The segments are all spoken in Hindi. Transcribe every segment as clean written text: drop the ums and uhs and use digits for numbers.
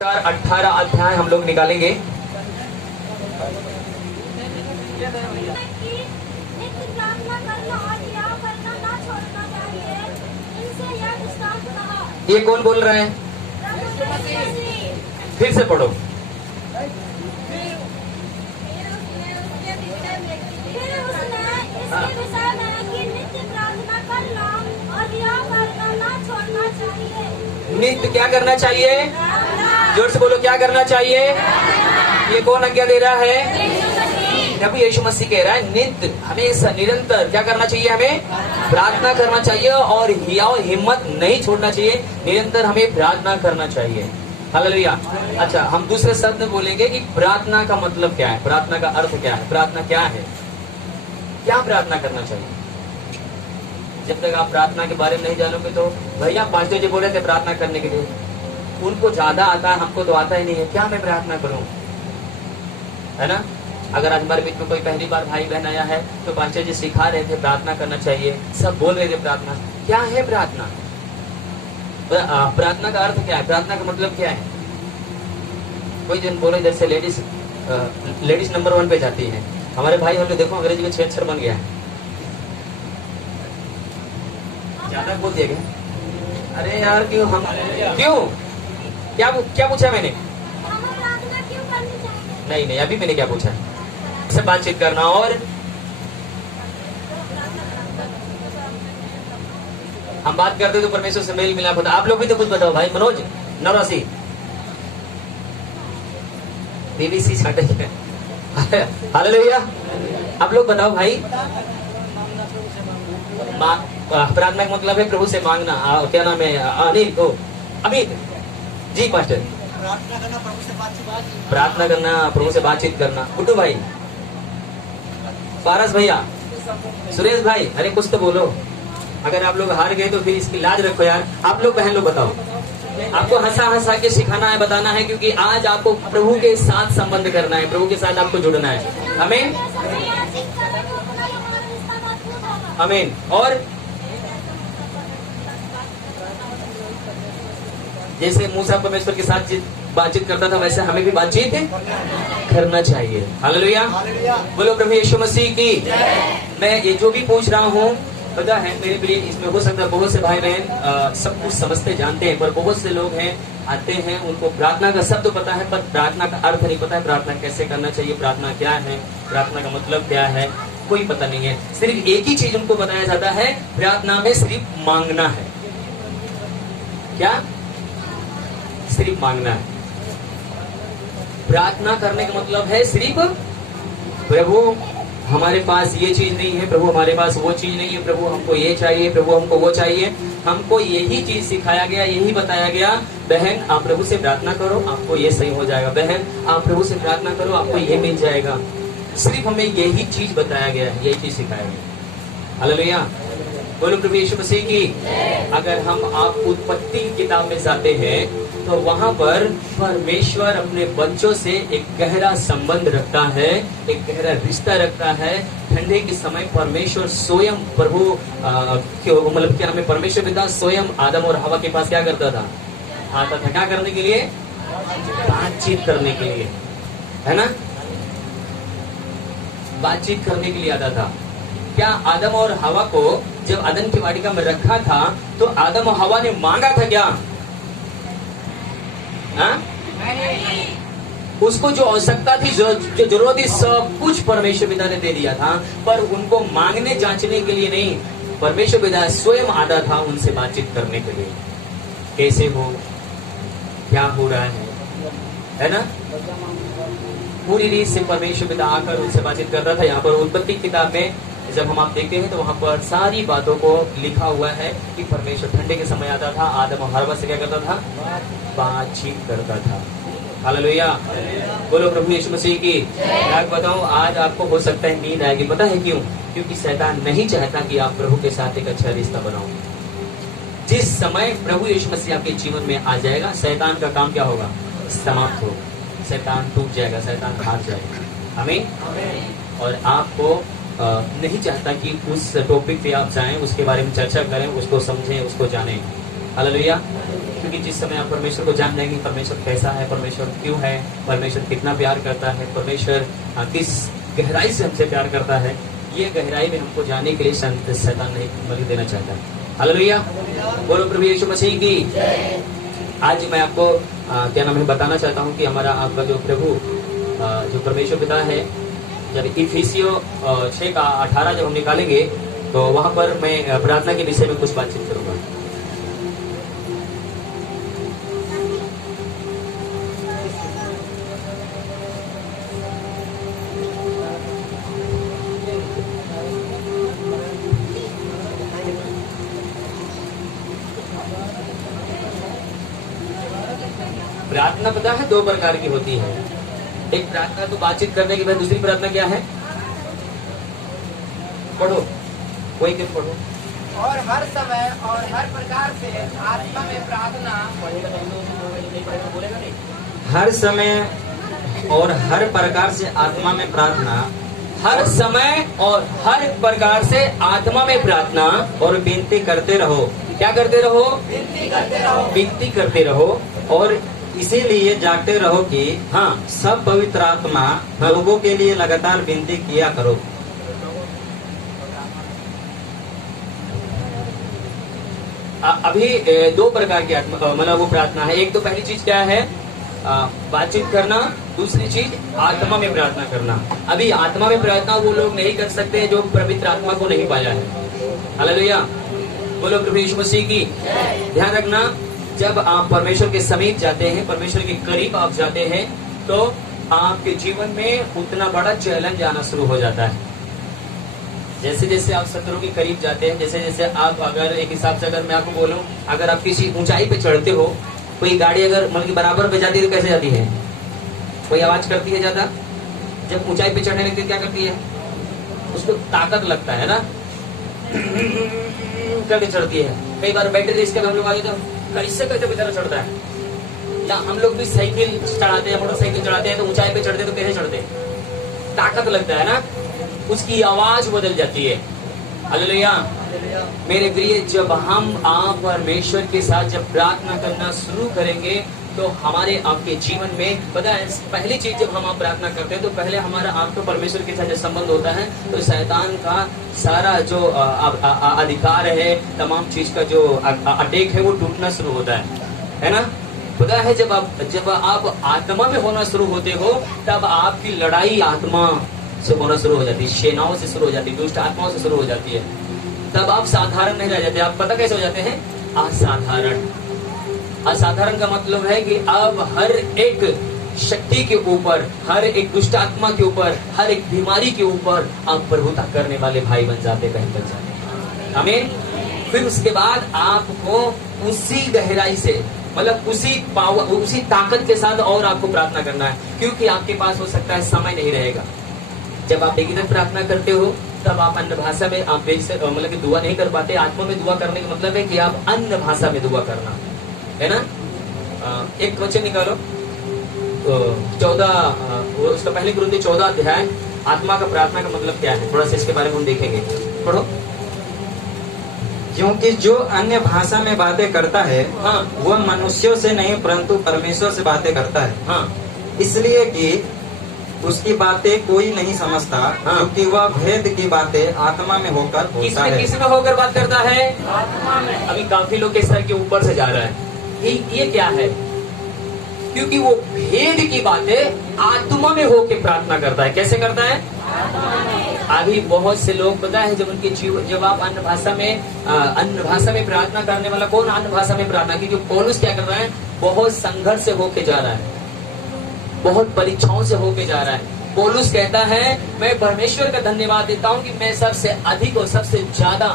18 अध्याय हम लोग निकालेंगे। ये कौन बोल रहे हैं? फिर से पढ़ो। नित्य क्या करना चाहिए? जोर से बोलो, क्या करना चाहिए? ये कौन आज्ञा दे रहा है? प्रभु यीशु मसीह कह रहा है नित्य हमेशा निरंतर क्या करना चाहिए? हमें प्रार्थना करना चाहिए और हियाव हिम्मत नहीं छोड़ना चाहिए। निरंतर हमें प्रार्थना करना चाहिए। हालेलुया। अच्छा, हम दूसरे शब्द में बोलेंगे कि प्रार्थना का मतलब क्या है, प्रार्थना का अर्थ क्या है, प्रार्थना क्या है, क्या प्रार्थना करना चाहिए। जब तक आप प्रार्थना के बारे में नहीं जानोगे तो भैया पास्टर जी बोल रहे थे प्रार्थना करने के लिए, उनको ज्यादा आता है, हमको तो आता ही नहीं है, क्या मैं प्रार्थना करूं, है ना। अगर आज हमारे बीच में कोई पहली बार भाई बहन आया है तो पास्टर जी सिखा रहे थे प्रार्थना करना चाहिए, सब बोल रहे थे प्रार्थना। क्या है प्रार्थना? प्रार्थना का अर्थ क्या है, प्रार्थना का मतलब क्या है? कोई जन बोले जैसे लेडीज नंबर 1 पे जाती है। हमारे भाई हम लोग देखो अंग्रेजी में 6 अक्षर बन गया है, ज्यादा बोल दिया गया। अरे यार क्यों हम क्यों क्या पूछा मैंने? नहीं अभी मैंने क्या पूछा? से बातचीत करना और हम बात करते तो परमेश्वर से मेल मिलाप होता। आप लोग भी तो कुछ बताओ भाई। मनोज नवरासी बीबीसी हालेलुया। आप लोग बताओ भाई। प्रार्थना का मतलब है प्रभु से मांगना। क्या नाम है? अनिल अमित जी पास्टर। प्रार्थना करना प्रभु से बातचीत करना। गुड्डू भाई, पारस भैया, सुरेश भाई, अरे कुछ तो बोलो। अगर आप लोग हार गए तो फिर इसकी लाज रखो यार। आप लोग बहन लोग बताओ। आपको हंसा के सिखाना है, बताना है, क्योंकि आज आपको प्रभु के साथ संबंध करना है, प्रभु के साथ आपको जुड़ना है। आमीन आमीन। और जैसे मूसा परमेश्वर के साथ बातचीत करता था वैसे हमें भी बातचीत करना चाहिए। हालेलुया। बोलो प्रभु यीशु मसीह की। मैं ये जो भी पूछ रहा हूँ पता है मेरे लिए, इसमें हो सकता है बहुत से भाई बहन सब कुछ समझते जानते हैं, पर बहुत से लोग हैं आते हैं उनको प्रार्थना का शब्द पता है पर प्रार्थना का अर्थ नहीं पता है। प्रार्थना कैसे करना चाहिए, प्रार्थना क्या है, प्रार्थना का मतलब क्या है, कोई पता नहीं है। सिर्फ एक ही चीज उनको बताया जाता है, प्रार्थना में सिर्फ मांगना है। क्या? सिर्फ मांगना है। प्रार्थना करने का मतलब है सिर्फ प्रभु हमारे पास ये चीज नहीं है, प्रभु हमारे पास वो चीज नहीं है, प्रभु हमको ये चाहिए, प्रभु हमको वो चाहिए। हमको यही चीज सिखाया गया, यही बताया गया। बहन आप प्रभु से प्रार्थना करो आपको ये सही हो जाएगा, बहन आप प्रभु से प्रार्थना करो आपको ये मिल जाएगा। सिर्फ हमें यही चीज बताया गया है, यही चीज सिखाया गया। हालेलुया। बोलो प्रभु यीशु मसीह की। अगर हम आप उत्पत्ति किताब में जाते हैं तो वहाँ पर परमेश्वर अपने बच्चों से एक गहरा संबंध रखता है, एक गहरा रिश्ता रखता है। ठंडे के समय परमेश्वर स्वयं प्रभु मतलब क्या नाम है, परमेश्वर पिता स्वयं आदम और हवा के पास क्या करता था? आता था। क्या करने के लिए? बातचीत करने के लिए, है ना, बातचीत करने के लिए आता था। क्या आदम और हवा को जब अदन की वाटिका में रखा था तो आदम और हवा ने मांगा था क्या? उसको जो आवश्यकता थी, जो जरूरत थी, सब कुछ परमेश्वर पिता ने दे दिया था, पर उनको मांगने जांचने के लिए नहीं। परमेश्वर पिता स्वयं आता था उनसे बातचीत करने के लिए। कैसे हो, क्या हो रहा है ना। पूरी रीत से परमेश्वर पिता आकर उनसे बातचीत करता था। यहाँ पर उत्पत्ति किताब में जब हम आप देखते हैं तो वहाँ पर सारी बातों को लिखा हुआ है कि परमेश्वर ठंडे के समय आता था, आदम और हवा से क्या करता था? बातचीत करता था। हालेलुया। बोलो प्रभु यीशु मसीह की। मैं बताऊं आज आपको हो सकता है नींद आएगी। पता है क्यों? क्योंकि शैतान नहीं चाहता कि आप प्रभु के साथ एक अच्छा रिश्ता बनाओ। जिस समय प्रभु यीशु मसीह आपके जीवन में आ जाएगा शैतान का काम क्या होगा? समाप्त होगा। शैतान टूट जाएगा, शैतान हार जाएगा। आमीन। और आपको नहीं चाहता कि उस टॉपिक पे आप जाएं, उसके बारे में चर्चा करें, उसको समझें, उसको जानें। हालेलुया। क्योंकि जिस समय आप परमेश्वर को जान जाएंगे, परमेश्वर कैसा है, परमेश्वर क्यों है, परमेश्वर कितना प्यार करता है, परमेश्वर किस गहराई से हमसे प्यार करता है, ये गहराई में हमको जानने के लिए शैतान नहीं बलि देना चाहता। हालेलुया, बोलो प्रभु यीशु मसीह की। आज मैं आपको क्या नाम है बताना चाहता हूँ कि हमारा आपका जो प्रभु जो परमेश्वर पिता है, जब इफिसियों 6:18 जब हम निकालेंगे तो वहां पर मैं प्रार्थना के विषय में कुछ बातचीत करूंगा। प्रार्थना पता है 2 प्रकार की होती है। एक प्रार्थना तो बातचीत करने के बाद, दूसरी प्रार्थना क्या है? पढ़ो, कोई क्यों पढ़ो। और हर समय और हर प्रकार से आत्मा में प्रार्थना, हर समय और हर प्रकार से आत्मा में प्रार्थना, हर समय और हर प्रकार से आत्मा में प्रार्थना और विनती करते रहो। क्या करते रहो? विनती करते रहो। विनती करते रहो। और इसीलिए जागते रहो कि हाँ, सब पवित्र आत्मा हाँ। लोगों के लिए लगातार विनती किया करो। अभी 2 प्रकार की आत्मा मतलब वो प्रार्थना है। एक तो पहली चीज क्या है? बातचीत करना। दूसरी चीज आत्मा में प्रार्थना करना। अभी आत्मा में प्रार्थना वो लोग नहीं कर सकते जो पवित्र आत्मा को नहीं पाया है। हालेलुया, बोलो प्रभु यीशु मसीह की। ध्यान रखना, जब आप परमेश्वर के समीप जाते हैं, परमेश्वर के करीब आप जाते हैं, तो आपके जीवन में उतना बड़ा चैलेंज आना शुरू हो जाता है। जैसे जैसे आप शत्रु के करीब जाते हैं, जैसे जैसे आप, अगर एक हिसाब से अगर मैं आपको बोलूं, अगर आप किसी ऊंचाई पे चढ़ते हो, कोई गाड़ी अगर मतलब कि बराबर पे जाती है तो कैसे जाती है? कोई आवाज करती है ज्यादा। जब ऊंचाई पे चढ़ने लगती है क्या करती है? उसको ताकत लगता है ना, करके चढ़ती है। कई बार बैटरी रेस के हम लोग आगे तो कैसे कैसे बेचारा चढ़ता है। या हम लोग भी साइकिल चढ़ाते हैं, मोटरसाइकिल चढ़ाते हैं, तो ऊंचाई पे चढ़ते तो कैसे चढ़ते हैं? ताकत लगता है ना, उसकी आवाज बदल जाती है। हालेलुया, मेरे प्रिय, जब हम आप परमेश्वर के साथ जब प्रार्थना करना शुरू करेंगे तो हमारे आपके जीवन में पता है, पहली चीज जब हम आप प्रार्थना करते हैं तो पहले हमारा आपका परमेश्वर के साथ जब संबंध होता है तो शैतान का सारा जो अधिकार है, तमाम चीज का जो अटैक है वो टूटना शुरू होता है ना। पता है, जब आप आत्मा में होना शुरू होते हो तब आपकी लड़ाई आत्मा से होना शुरू हो जाती है, सेनाओं से शुरू हो जाती है, दुष्ट आत्माओं से शुरू हो जाती है। तब आप साधारण नहीं रह जाते। आप पता कैसे हो जाते हैं? असाधारण। असाधारण का मतलब है कि अब हर एक शक्ति के ऊपर, हर एक दुष्ट आत्मा के ऊपर, हर एक बीमारी के ऊपर आप प्रभुता करने वाले भाई बन जाते, बहन बन जाते। आमीन। फिर उसके बाद आपको उसी गहराई से, मतलब उसी पावर, उसी ताकत के साथ और आपको प्रार्थना करना है, क्योंकि आपके पास हो सकता है समय नहीं रहेगा। जब आप व्यक्तिगत प्रार्थना करते हो तब आप अन्य भाषा में आप मतलब कि दुआ नहीं कर पाते। आत्मा में दुआ करने का मतलब है कि आप अन्य भाषा में दुआ करना है ना। एक वचन निकालो, 14 उसका पहली कुरिन्थियों 14 अध्याय, आत्मा का प्रार्थना का मतलब क्या है, थोड़ा सा इसके बारे में हम देखेंगे। पढ़ो। क्योंकि जो अन्य भाषा में बातें करता है, हाँ, वह मनुष्यों से नहीं परंतु परमेश्वर से बातें करता है। हाँ, इसलिए कि उसकी बातें कोई नहीं समझता, हाँ। क्योंकि वह भेद की बातें आत्मा में होकर होता है। किस में होकर बात करता है? आत्मा में। अभी काफी लोग के सर के ऊपर से जा रहा है। ये क्या है? क्योंकि वो भेद की बातें आत्मा में होकर प्रार्थना करता है। कैसे करता है? अभी बहुत से लोग पता है, जब उनके जीवन, जब आप अन्य भाषा में प्रार्थना करने वाला कौन अन्य भाषा में प्रार्थना की? जो पौलुस क्या कर रहा है, बहुत संघर्ष से होके जा रहा है, बहुत परीक्षाओं से होके जा रहा है। पौलुस कहता है, मैं परमेश्वर का धन्यवाद देता हूँ कि मैं सबसे अधिक और सबसे ज्यादा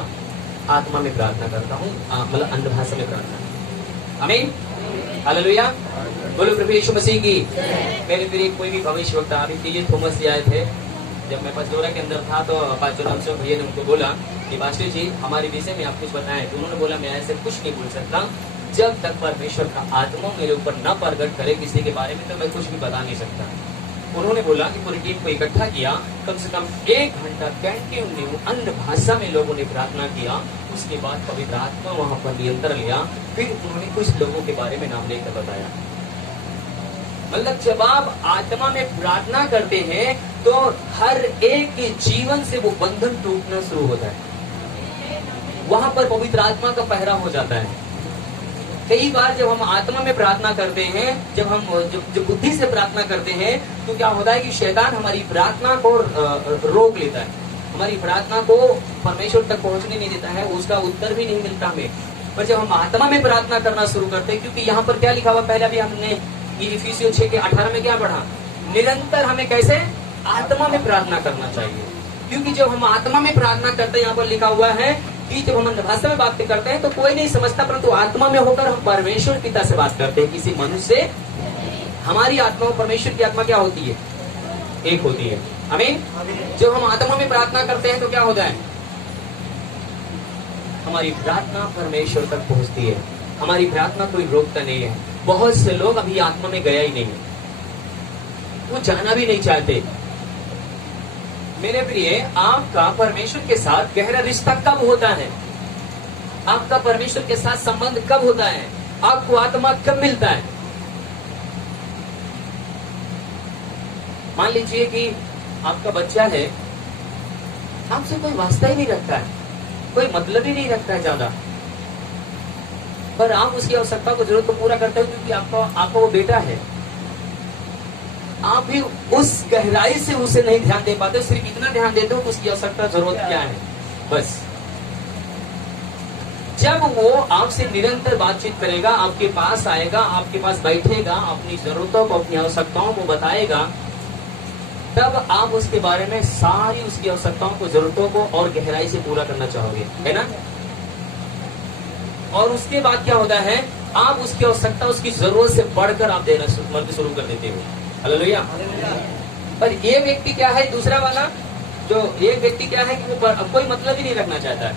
आत्मा में प्रार्थना करता हूँ, मतलब अन्य भाषा में प्रार्थना। आमीन, हालेलुया, बोलो प्रभु यीशु मसीह की। मेरे फिर कोई भी भविष्यवक्ता, अभी ये थॉमस जी आए थे, जब मैं पचडोरा के अंदर था तो पास्टर हमसे भैया ने उनको बोला कि पास्टर जी हमारे विषय में आप कुछ बताएं। तो उन्होंने बोला, मैं ऐसे कुछ नहीं बोल सकता, जब तक परमेश्वर का आत्मा मेरे ऊपर न प्रकट करे किसी के बारे में तो मैं कुछ भी बता नहीं सकता। उन्होंने बोला कि पूरी टीम को इकट्ठा किया, कम से कम 1 घंटा कंटिन्यू अन्य भाषा में लोगों ने प्रार्थना किया। उसके बाद पवित्र आत्मा वहां पर नियंत्रण लिया। फिर उन्होंने कुछ लोगों के बारे में नाम लेकर बताया। मतलब जब आप आत्मा में प्रार्थना करते हैं तो हर एक के जीवन से वो बंधन टूटना शुरू होता है। वहां पर पवित्र आत्मा का पहरा हो जाता है। कई बार जब हम आत्मा में प्रार्थना करते हैं, जब हम जब बुद्धि से प्रार्थना करते हैं, तो क्या होता है कि शैतान हमारी प्रार्थना को रोक लेता है, हमारी प्रार्थना को परमेश्वर तक पहुंचने नहीं देता है, उसका उत्तर भी नहीं मिलता हमें। पर जब हम आत्मा में प्रार्थना करना शुरू करते हैं, क्योंकि यहाँ पर क्या लिखा हुआ, पहले भी हमने इफिसियों 6:18 में क्या पढ़ा, निरंतर हमें कैसे आत्मा में प्रार्थना करना चाहिए। क्योंकि जब हम आत्मा में प्रार्थना करते हैं, यहाँ पर लिखा हुआ है कि जब हम भाषा में बात करते हैं तो कोई नहीं समझता, परंतु आत्मा में होकर हम परमेश्वर पिता से बात करते हैं, किसी मनुष्य से। हमारी आत्मा और परमेश्वर की आत्मा क्या होती है, एक होती है। आमीन। जब हम आत्मा में प्रार्थना करते हैं तो क्या होता है, हमारी प्रार्थना परमेश्वर तक पहुंचती है, हमारी प्रार्थना कोई रोकता नहीं है। बहुत से लोग अभी आत्मा में गया ही नहीं है, वो जाना भी नहीं चाहते। मेरे प्रिय, आपका परमेश्वर के साथ गहरा रिश्ता कब होता है, आपका परमेश्वर के साथ संबंध कब होता है, आपको आत्मा कब मिलता है। मान लीजिए कि आपका बच्चा है, आपसे कोई वास्ता ही नहीं रखता है, कोई मतलब ही नहीं रखता है ज्यादा, पर आप उसकी आवश्यकता को जरूरत को पूरा करते हो, क्योंकि आपका वो बेटा है। आप भी उस गहराई से उसे नहीं ध्यान दे पाते, सिर्फ इतना ध्यान देते हो कि उसकी आवश्यकता जरूरत क्या है, बस। जब वो आपसे निरंतर बातचीत करेगा, आपके पास आएगा, आपके पास बैठेगा, अपनी जरूरतों को, अपनी आवश्यकताओं को बताएगा, तब आप उसके बारे में सारी उसकी आवश्यकताओं को, जरूरतों को और गहराई से पूरा करना चाहोगे, है ना। और उसके बाद क्या होता है, आप उसकी आवश्यकता, उसकी जरूरत से बढ़कर आप देना शुरू कर देते हो। हालेलुया। पर ये व्यक्ति क्या है, दूसरा वाला जो एक व्यक्ति क्या है कि वो कोई मतलब ही नहीं रखना चाहता है,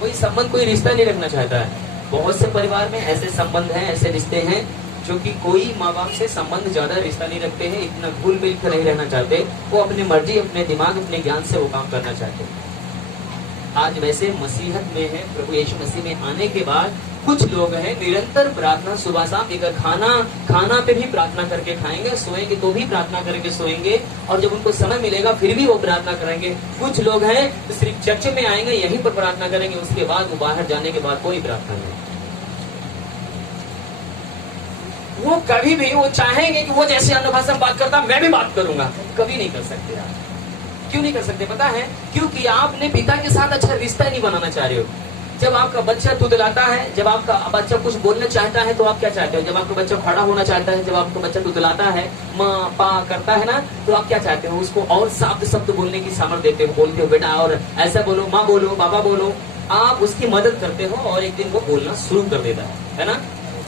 कोई संबंध, कोई रिश्ता नहीं रखना चाहता है। बहुत से परिवार में ऐसे संबंध हैं, ऐसे रिश्ते हैं जो कि कोई माँ बाप से संबंध ज्यादा रिश्ता नहीं रखते हैं, इतना घुल मिल कर नहीं रहना चाहते, वो अपनी मर्जी, अपने दिमाग, अपने ज्ञान से वो काम करना चाहते हैं। आज वैसे मसीहत में है, प्रभु यीशु मसीह में आने के बाद कुछ लोग हैं निरंतर प्रार्थना, सुबह शाम, अगर खाना पे भी प्रार्थना करके खाएंगे, सोएंगे तो भी प्रार्थना करके सोएंगे, और जब उनको समय मिलेगा फिर भी वो प्रार्थना करेंगे। कुछ लोग हैं तो सिर्फ चर्च में आएंगे, यहीं पर प्रार्थना करेंगे, उसके बाद वो बाहर जाने के बाद कोई प्रार्थना नहीं। वो कभी भी वो चाहेंगे कि वो जैसे अन्य भाषा में बात करता मैं भी बात करूंगा, कभी नहीं कर सकते आप। क्यों नहीं कर सकते पता है, क्योंकि आपने पिता के साथ अच्छा रिश्ता नहीं बनाना चाह रहे हो। जब आपका बच्चा तुतलाता है, जब आपका बच्चा कुछ बोलना चाहता है तो आप क्या चाहते हो, जब आपका बच्चा खड़ा होना चाहता है, जब आपका बच्चा तुतलाता है, माँ पा करता है ना, तो आप क्या चाहते हो, उसको और शब्द बोलने की सामर्थ्य देते हो, बोलते हो बेटा और ऐसा बोलो, माँ बोलो, बाबा बोलो, आप उसकी मदद करते हो और एक दिन वो बोलना शुरू कर देता है ना।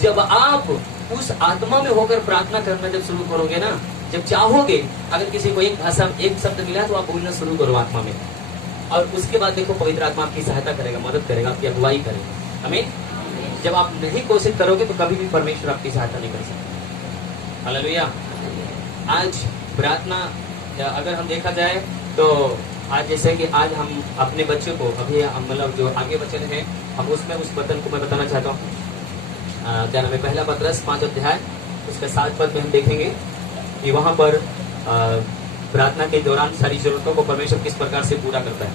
जब आप उस आत्मा में होकर प्रार्थना करना जब शुरू करोगे ना, जब चाहोगे, अगर किसी को एक भाषा, एक शब्द मिला तो आप बोलना शुरू करो आत्मा में, और उसके बाद देखो पवित्र आत्मा आपकी सहायता करेगा, मदद करेगा, आपकी अगुवाई करेगा। आमीन। जब आप नहीं कोशिश करोगे तो कभी भी परमेश्वर आपकी सहायता नहीं कर सकता। हालेलुया। आज प्रार्थना अगर हम देखा जाए तो आज जैसे कि आज हम अपने बच्चों को, अभी मतलब जो आगे वचन है, हम उसमें उस वचन को मैं बताना चाहता हूँ। क्या नाम है, पहला पत्रस 5 अध्याय उसका 7 पद में हम देखेंगे कि वहां पर प्रार्थना के दौरान सारी जरूरतों को परमेश्वर किस प्रकार से पूरा करता है।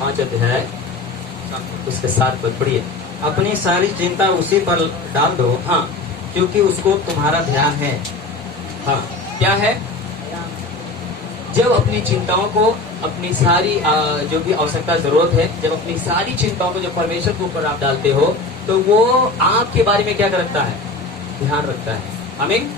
पांच अध्याय उसके 7 पद पढ़िए। अपनी सारी चिंता उसी पर डाल दो, हाँ, क्योंकि उसको तुम्हारा ध्यान है। हाँ, क्या है, जब अपनी चिंताओं को, अपनी सारी जो भी आवश्यकता जरूरत है, जब अपनी सारी चिंताओं को जब परमेश्वर के ऊपर आप डालते हो तो वो आपके बारे में क्या रखता है, ध्यान रखता है। आमीन।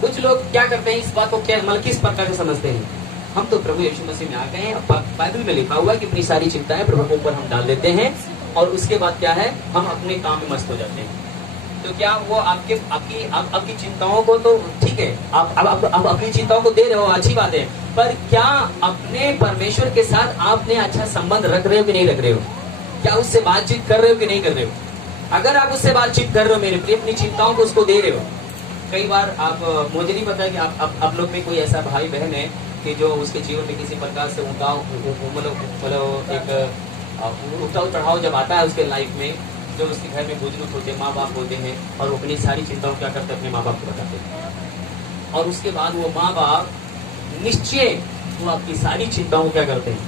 कुछ लोग क्या करते हैं, इस बात को क्या मतलब किस प्रकार से समझते हैं, हम तो प्रभु यीशु मसीह में आ गए हैं, बाइबल में लिखा हुआ है कि अपनी सारी चिंताएं प्रभु के ऊपर हम डाल देते हैं और उसके बाद क्या है, हम अपने काम में मस्त हो जाते हैं। तो क्या वो आपकी चिंताओं को, तो ठीक है, आप अपनी चिंताओं को दे रहे हो, अच्छी बात है, पर क्या अपने परमेश्वर के साथ आपने अच्छा संबंध रख रहे हो कि नहीं रख रहे हो, क्या उससे बातचीत कर रहे हो कि नहीं कर रहे हो। अगर आप उससे बातचीत कर रहे हो मेरे प्रिय, अपनी चिंताओं को उसको दे रहे हो, कई बार आप मुझे नहीं पता कि आप लोग में कोई ऐसा भाई बहन है कि जो उसके जीवन में किसी प्रकार से मतलब एक उतार चढ़ाव जब आता है उसके लाइफ में, जो उसके घर में बुजुर्ग होते हैं, माँ बाप होते हैं, और वो अपनी सारी चिंताओं क्या करते हैं, अपने माँ बाप को बताते हैं, और उसके बाद वो माँ बाप निश्चय वो आपकी सारी चिंताओं क्या करते हैं,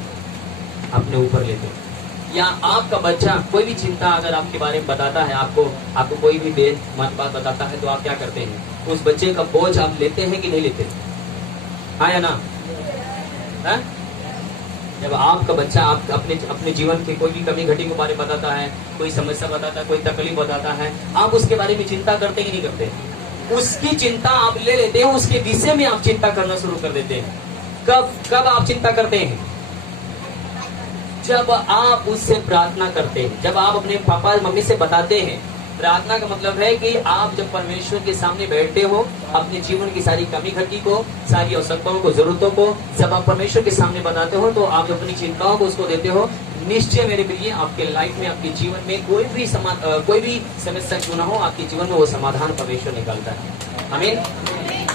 अपने ऊपर लेते हैं। या आपका बच्चा कोई भी चिंता अगर आपके बारे में बताता है, आपको कोई भी बेमन बात बताता है, तो आप क्या करते हैं, उस बच्चे का बोझ आप लेते हैं कि नहीं लेते? हाँ या ना? है? जब आपका बच्चा आप अपने जीवन के कोई भी कमी घटी के बारे में बताता है, कोई समस्या बताता है, कोई तकलीफ बताता है, आप उसके बारे में चिंता करते कि नहीं करते? उसकी चिंता आप ले लेते हैं, उसके विषय में आप चिंता करना शुरू कर देते हैं। कब आप चिंता करते हैं? जब आप उससे प्रार्थना करते हैं, जब आप अपने पापा मम्मी से बताते हैं। प्रार्थना का मतलब है कि आप जब परमेश्वर के सामने बैठते हो, अपने जीवन की सारी कमी घटी को, सारी आवश्यकताओं को, जरूरतों को जब आप परमेश्वर के सामने बताते हो, तो आप अपनी चिंताओं को उसको देते हो। निश्चय मेरे प्रिय, आपके लाइफ में, आपके जीवन में कोई भी समस्या क्यों ना हो, आपके जीवन में वो समाधान परमेश्वर निकालता है। आमीन।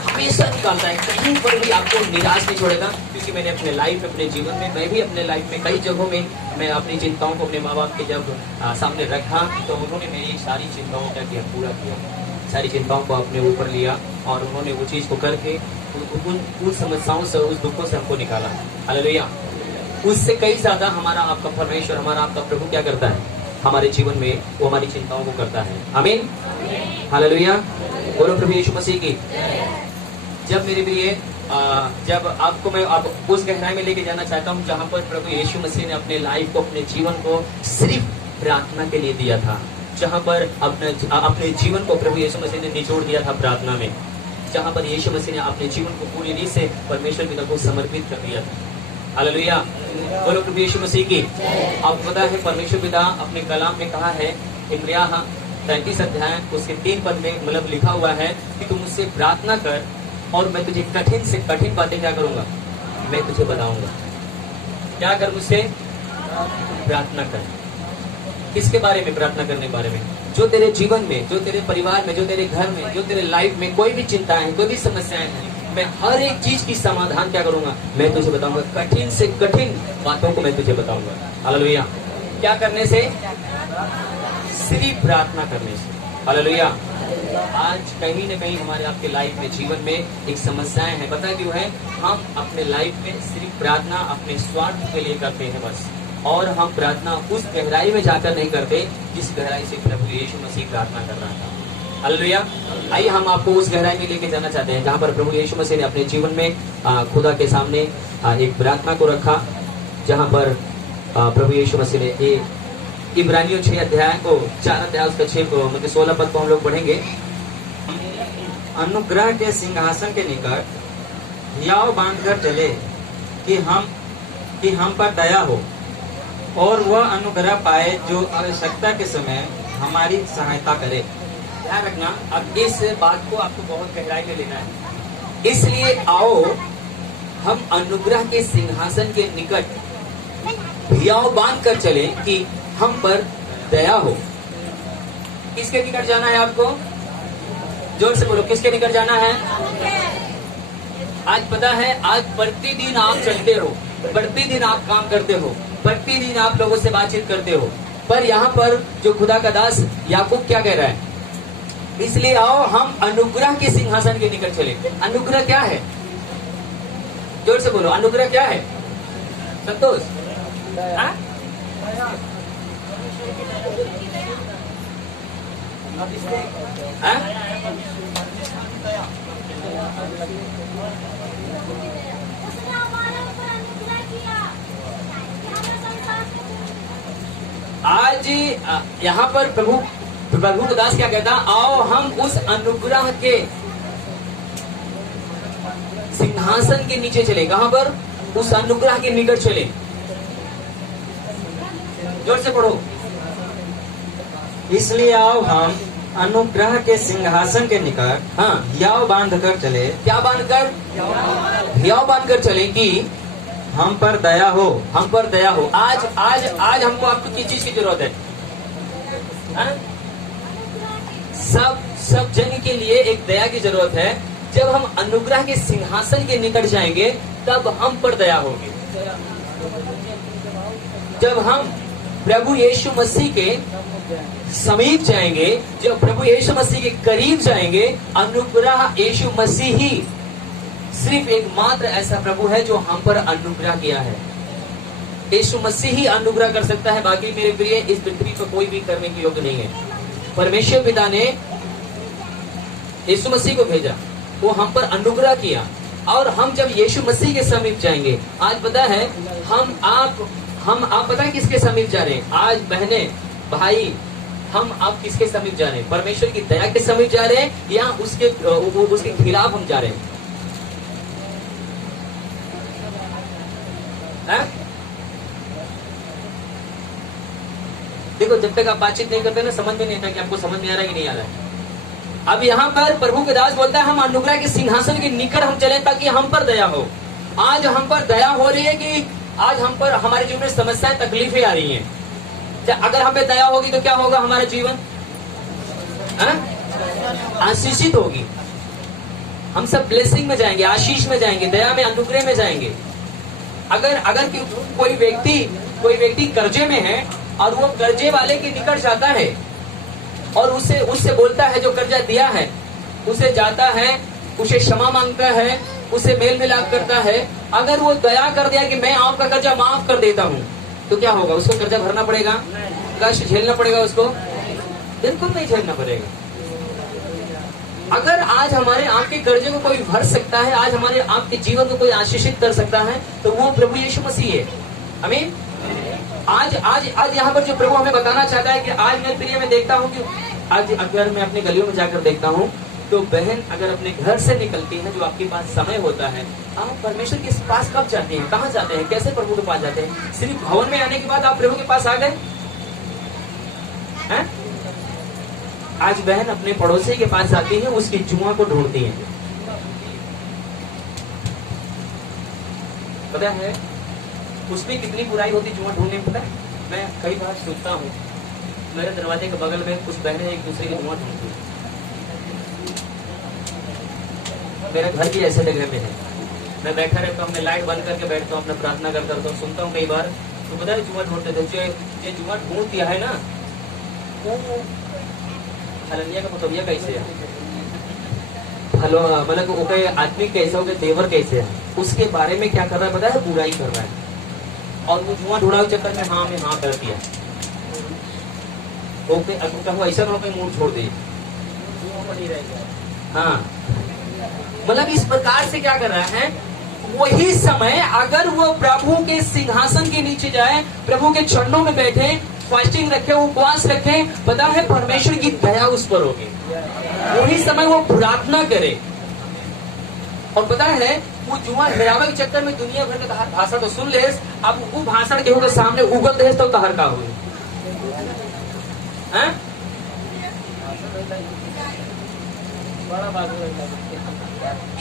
हमेशा निकालता है, कहीं पर भी आपको निराश नहीं छोड़ेगा। क्योंकि मैंने अपने लाइफ में, अपने जीवन में, मैं भी अपने लाइफ में कई जगहों में मैं अपनी चिंताओं को अपने माँ बाप के जब सामने रखा, तो उन्होंने मेरी सारी चिंताओं का किया, पूरा किया, सारी चिंताओं को अपने ऊपर लिया, और उन्होंने वो चीज को करके उन समस्याओं से, उस दुखों से हमको निकाला। हालेलुया। उससे कई ज्यादा हमारा आपका परमेश्वर, हमारा आपका प्रभु क्या करता है हमारे जीवन में, वो हमारी चिंताओं को करता है। आमीन। हालेलुया। बोलो प्रभु यीशु मसीह की। जब मेरे लिए जब आपको मैं आप उस गहराई में लेके जाना चाहता हूँ जहाँ पर प्रभु यीशु मसीह ने अपने लाइफ को, अपने जीवन को सिर्फ प्रार्थना के लिए दिया था, जहाँ पर अपने जीवन को प्रभु यीशु मसीह ने निचोड़ दिया था प्रार्थना में, जहाँ पर यीशु मसीह ने अपने जीवन को पूरी रीत से परमेश्वर पिता को समर्पित कर दिया था। हालेलुया। बोलो प्रभु यीशु मसीह की। आपको पता है परमेश्वर पिता अपने कलाम में कहा है, इब्रिया 33 अध्याय उसके 3 पद में मतलब लिखा हुआ है कि तुम मुझसे प्रार्थना कर और मैं तुझे कठिन से कठिन बातें क्या करूंगा, मैं तुझे बताऊंगा। क्या कर मुझसे? प्रार्थना कर। किसके बारे में प्रार्थना करने के बारे में? जो तेरे जीवन में, जो तेरे परिवार में, जो तेरे घर में, जो तेरे लाइफ में कोई भी चिंताएं हैं, कोई भी समस्याएं हैं, मैं हर एक चीज की समाधान क्या करूंगा, मैं तुझे बताऊंगा। कठिन से कठिन बातों को मैं तुझे बताऊंगा। हालेलुया। क्या करने से? सिर्फ प्रार्थना करने से। हालेलुया। आज कहीं न कहीं हमारे आपके लाइफ में, जीवन में एक समस्याएं हैं। पता क्यों है? हम अपने लाइफ में सिर्फ प्रार्थना अपने स्वार्थ के लिए करते हैं बस, और हम प्रार्थना उस गहराई में जाकर नहीं करते जिस गहराई से प्रभु यीशु मसीह प्रार्थना कर रहा था। हालेलुया। आइए हम आपको उस गहराई में लेके जाना चाहते हैं जहाँ पर प्रभु यीशु मसीह ने अपने जीवन में खुदा के सामने एक प्रार्थना को रखा, जहाँ पर प्रभु यीशु मसीह ने इब्रानियों 6 अध्याय को 4 अध्याय उसका 6 मतलब 16 पद को हम लोग पढ़ेंगे। अनुग्रह के सिंहासन के निकट हियाव बांधकर चले कि हम पर दया हो, और वह अनुग्रह पाए जो आवश्यकता के समय हमारी सहायता करे। ध्यान रखना, अब इस बात को आपको बहुत गहराई में लेना है। इसलिए आओ हम अनुग्रह के सिंहासन के निकट हियाव बांध कर चले कि हम पर दया हो। किसके निकट जाना है आपको? जोर से बोलो, किसके निकट जाना है? आज पता है, आज प्रतिदिन आप चलते हो, प्रतिदिन आप काम करते हो, प्रतिदिन आप लोगों से बातचीत करते हो, पर यहाँ पर जो खुदा का दास याकूब क्या कह रहा है? इसलिए आओ हम अनुग्रह के सिंहासन के निकट चले। अनुग्रह क्या है? जोर से बोलो, अनुग्रह क्या है? संतोष? आज यहाँ पर प्रभु दास क्या कहता? आओ हम उस अनुग्रह के सिंहासन के नीचे चले। कहां पर? उस अनुग्रह के निकट चले। जोर से पढ़ो। इसलिए आओ हम अनुग्रह के सिंहासन के निकट हियाव बांध कर चले। क्या बांध कर? हियाव बांध कर चले कि हम पर दया हो, हम पर दया हो। आज आज आज हमको आपको किस चीज की जरूरत है? सब जन के लिए एक दया की जरूरत है। जब हम अनुग्रह के सिंहासन के निकट जाएंगे तब हम पर दया होगी। जब हम प्रभु यीशु मसीह के समीप जाएंगे, जब प्रभु यीशु मसीह के करीब जाएंगे, अनुग्रह यीशु मसीह ही सिर्फ एकमात्र ऐसा प्रभु है जो हम पर अनुग्रह किया है। यीशु मसीह ही अनुग्रह कर सकता है, बाकी मेरे प्रिय इस पृथ्वी पर कोई भी करने के योग्य नहीं है। परमेश्वर पिता ने यीशु मसीह को भेजा, वो हम पर अनुग्रह किया, और हम जब यीशु मसीह के समीप जाएंगे, आज पता है हम आप पता है किसके समीप जा रहे हैं? आज बहने भाई, हम आप किसके समीप जा रहे हैं? परमेश्वर की दया के समीप जा रहे हैं या उसके खिलाफ हम जा रहे हैं? देखो, जब तक आप बातचीत नहीं करते ना, समझ में नहीं आता कि आपको समझ में आ रहा है कि नहीं आ रहा है। अब यहाँ पर प्रभु के दास बोलता है हम अनुग्रह के सिंहासन के निकट हम चले ताकि हम पर दया हो। आज हम पर दया हो रही है कि आज हम पर हमारे जीवन में समस्याएं तकलीफें आ रही हैं। अगर हम पे दया होगी तो क्या होगा? हमारा जीवन आशीषित होगी। हम सब ब्लेसिंग में जाएंगे, आशीष में जाएंगे, दया में, अनुग्रह में जाएंगे। अगर कोई व्यक्ति कर्जे में है और वो कर्जे वाले के निकट जाता है और उससे बोलता है, जो कर्जा दिया है उसे जाता है, उसे क्षमा मांगता है, उसे मेल मिलाप करता है, अगर वो दया कर दिया कि मैं आपका कर्जा माफ कर देता हूँ, तो क्या होगा? उसको कर्जा भरना पड़ेगा? कष्ट झेलना पड़ेगा उसको? बिल्कुल नहीं झेलना पड़ेगा। अगर आज हमारे आपके कर्जे को कोई भर सकता है, आज हमारे आपके जीवन को कोई आशीषित कर सकता है, तो वो प्रभु यीशु मसीह है। आमीन। आज यहाँ पर जो प्रभु हमें बताना चाहता है कि आज मेरे प्रिय में देखता हूँ कि आज अगर मैं अपने गलियों में जाकर देखता हूँ तो बहन अगर अपने घर से निकलती है, जो आपके पास समय होता है, आप परमेश्वर के पास कब जाते हैं? कहाँ जाते हैं? कैसे प्रभु के पास जाते हैं? सिर्फ भवन में आने के बाद आप प्रभु के पास आ गए हैं? आज बहन अपने पड़ोसी के पास जाती है, उसकी जुआ को ढूंढती है। पता है उसमें कितनी बुराई होती जुआ ढूंढने में? पता है, मैं कई बार सोचता हूँ, मेरे दरवाजे के बगल में कुछ बहनें एक दूसरे की जुआ ढूंढती है। मेरे घर की ऐसे जगह में है, मैं बैठा रहता हूँ, मैं लाइट बंद करके बैठता हूँ, अपना प्रार्थना करता हूँ, सुनता हूँ। कई बार तो पता है जुआ ढूंढते थे, जो जुआ ढूंढ दिया है ना, वो हलनिया का मतबिया कैसे है, मतलब वो आदमी कैसा हो गया, देवर कैसे है, उसके बारे में क्या कर रहा है पता है? बुराई कर रहा है। और वो जुआ ढूंढा चक्कर में हाँ में हाँ कर दिया, ओके ऐसा ना कहीं मूड छोड़ दे। हाँ, मतलब इस प्रकार से क्या कर रहा है? वही समय अगर वो प्रभु के सिंहासन के नीचे जाए, प्रभु के चरणों में बैठे, फास्टिंग रखे, उपवास रखे, पता है परमेश्वर की दया उस पर होगी। वही समय वो प्रार्थना करे। और पता है वो जुआ हिरावे के चक्कर में दुनिया भर का भाषण तो सुन ले, अब वो भाषण के सामने उगल दे तो तहर का हुए।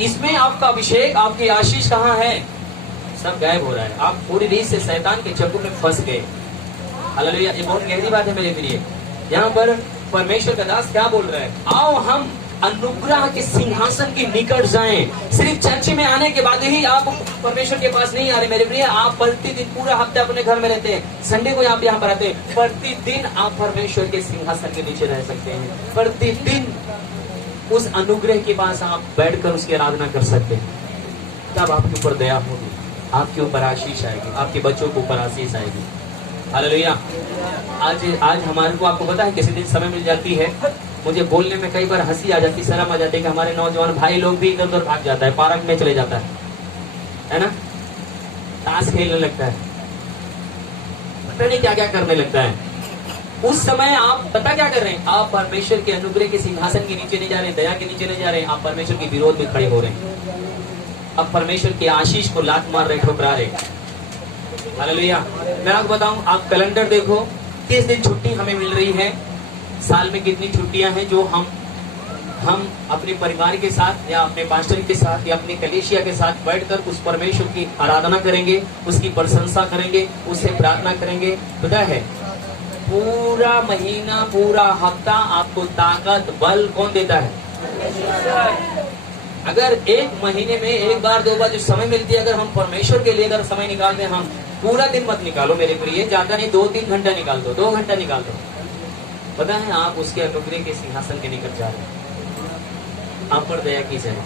इसमें आपका अभिषेक, आपकी आशीष कहाँ है? सब गायब हो रहा है। आप पूरी रीत से शैतान के चक्कर में फंस गए। हालेलुया। ये बहुत गहरी बात है मेरे प्रिय। यहाँ पर परमेश्वर का दास क्या बोल रहा है? आओ हम अनुग्रह के सिंहासन के निकट जाएं। सिर्फ चर्च में आने के बाद ही आप परमेश्वर के पास नहीं आ रहे मेरे प्रिय। आप प्रतिदिन पूरा हफ्ता अपने घर में रहते हैं, संडे को आप यहाँ पर आते हैं, प्रतिदिन आप परमेश्वर के सिंहासन के नीचे रह सकते हैं। प्रतिदिन उस अनुग्रह के पास आप बैठकर उसकी आराधना कर सकते हैं। तब आपके ऊपर दया होगी, आपके ऊपर आशीष आएगी, आपके बच्चों के ऊपर आशीष आएगी। हालेलुया। आज हमारे को आपको पता है किसी दिन समय मिल जाती है, मुझे बोलने में कई बार हंसी आ जाती, शर्म आ जाती है कि हमारे नौजवान भाई लोग भी इधर उधर भाग जाता है, पार्क में चले जाता है ना, ताश खेलने लगता है, पता नहीं क्या क्या करने लगता है। उस समय आप पता क्या कर रहे हैं? आप परमेश्वर के अनुग्रह के सिंहासन के नीचे नहीं जा रहे, दया के नीचे नहीं जा रहे, आप परमेश्वर के विरोध में खड़े हो रहे हैं। अब परमेश्वर के आशीष को लात मार रहे, ठुकरा रहे। हालेलुया। मैं आपको बताऊं, आप कैलेंडर देखो, किस दिन छुट्टी हमें मिल रही है, साल में कितनी छुट्टियां हैं जो हम अपने परिवार के साथ या अपने पास्टर के साथ या अपनी कलीसिया के साथ बैठकर उस परमेश्वर की आराधना करेंगे, उसकी प्रशंसा करेंगे, उससे प्रार्थना करेंगे। पता है पूरा महीना, पूरा हफ्ता आपको ताकत, बल कौन देता है? अगर एक महीने में एक बार दो बार जो समय मिलती है, अगर हम परमेश्वर के लिए अगर समय निकालते हैं, हम पूरा दिन मत निकालो मेरे प्रिय, ज्यादा नहीं 2-3 घंटा निकाल दो, 2 घंटा निकाल दो, पता है आप उसके अनुग्रह के सिंहासन के निकट जा रहे हैं, आप पर दया की जाए।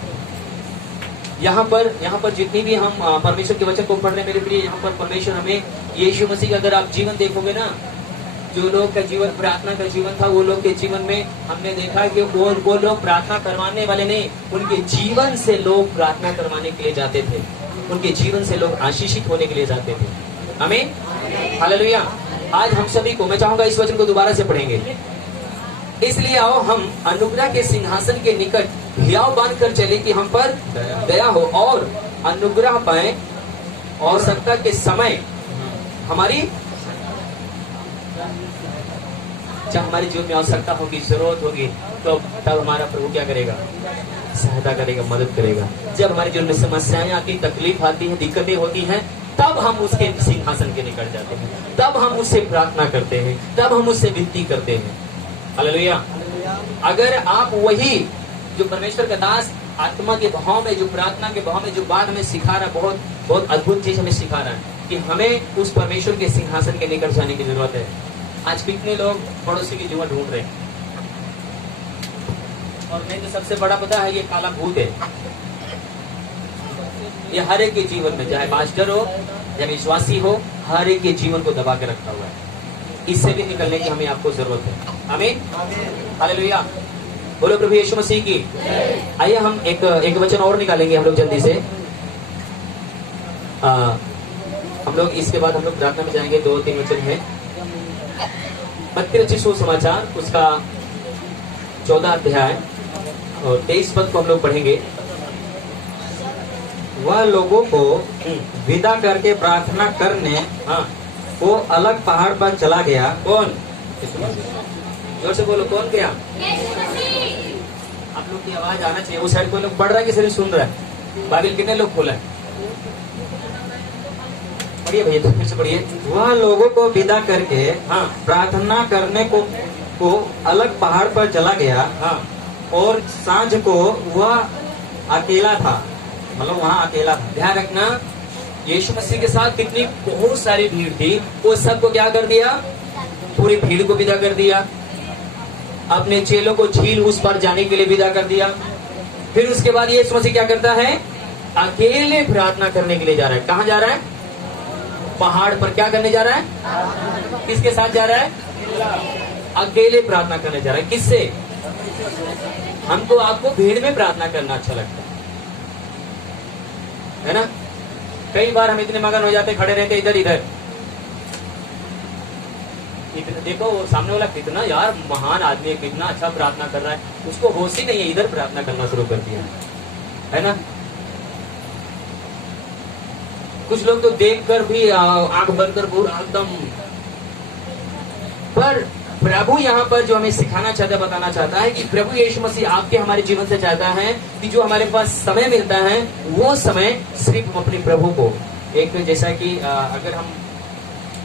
यहाँ पर जितनी भी हम परमेश्वर के वचन को पढ़ रहे हैं मेरे प्रिय, यहाँ पर परमेश्वर हमें यीशु मसीह का अगर आप जीवन देखोगे ना, जो लोग का जीवन प्रार्थना का जीवन था, वो लोग के जीवन में हमने देखा कि वो लोग प्रार्थना करवाने वाले नहीं, उनके जीवन से लोग प्रार्थना करवाने के लिए जाते थे, उनके जीवन से लोग आशीषित होने के लिए जाते थे। आमीन, हालेलुया। आज हम सभी को, मैं चाहूंगा इस वचन को दोबारा से पढ़ेंगे। इसलिए आओ हम अनुग्रह के सिंहासन के निकट हियाव बांध कर चले कि हम पर दया हो और अनुग्रह पाए, और आवश्यकता के समय हमारी, जब हमारे जीवन में आवश्यकता होगी, जरूरत होगी, तो तब हमारा प्रभु क्या करेगा? सहायता करेगा, मदद करेगा। जब हमारे जीवन में समस्याएं आती, तकलीफ आती है, दिक्कतें होती हैं, तब हम उसके सिंहासन के निकट जाते हैं, तब हम उससे प्रार्थना करते हैं, तब हम उससे विनती करते हैं। हालेलुया। अगर आप वही जो परमेश्वर का दास आत्मा के भाव में, जो प्रार्थना के भाव में जो बात हमें सिखा रहा है, बहुत बहुत अद्भुत चीज हमें सिखा रहा है कि हमें उस परमेश्वर के सिंहासन के निकट जाने की जरूरत है। आज कितने लोग पड़ोसी की जीवन ढूंढ रहे हैं, और नहीं तो सबसे बड़ा पता है, ये काला भूत है। ये हर एक के जीवन में, चाहे पास्टर हो या विश्वासी हो, हर एक के जीवन को दबा के रखा हुआ है। इससे भी निकलने की हमें आपको जरूरत है। आमीन, हालेलुया। बोलो प्रभु यीशु मसीह की। आइए हम एक वचन और निकालेंगे हम लोग जल्दी से। हम लोग इसके बाद हम लोग प्रार्थना में जाएंगे। 2-3 वचन है। मत्ती रचित सुसमाचार उसका 14 अध्याय और 23 पद को हम लोग पढ़ेंगे। वह लोगों को विदा करके प्रार्थना करने वो अलग पहाड़ पर चला गया। कौन? जोर से बोलो, कौन गया? आप लोग की आवाज आना चाहिए। उस साइड कोई लोग पढ़ रहा है कि सिर्फ सुन रहा है? बाइबल कितने लोग खोला है? पढ़िए भैया, तो फिर से पढ़िए। वह लोगों को विदा करके प्रार्थना करने को अलग पहाड़ पर चला गया। और सांझ को वह अकेला था, मतलब वहाँ अकेला था। ध्यान रखना, यीशु मसीह के साथ कितनी बहुत सारी भीड़ थी, वो सबको क्या कर दिया? पूरी भीड़ को विदा कर दिया। अपने चेलों को झील उस पर जाने के लिए विदा कर दिया। फिर उसके बाद यीशु मसीह क्या करता है? अकेले प्रार्थना करने के लिए जा रहा है। कहाँ जा रहा है? पहाड़ पर। क्या करने जा रहा है? किसके साथ जा रहा है? अकेले प्रार्थना करने जा रहा है। किससे? हमको आपको भीड़ में प्रार्थना करना अच्छा लगता है ना? कई बार हम इतने मगन हो जाते, खड़े रहते इधर इधर, देखो वो सामने वाला कितना यार महान आदमी है, कितना अच्छा प्रार्थना कर रहा है, उसको होश ही नहीं है, इधर प्रार्थना करना शुरू कर दिया है ना? कुछ लोग तो देखकर भी आंख बंद कर पूरा एकदम। पर प्रभु यहाँ पर जो हमें सिखाना चाहता है, बताना चाहता है कि प्रभु यीशु मसीह आपके हमारे जीवन से चाहता है कि जो हमारे पास समय मिलता है, वो समय सिर्फ अपने प्रभु को, एक जैसा कि अगर हम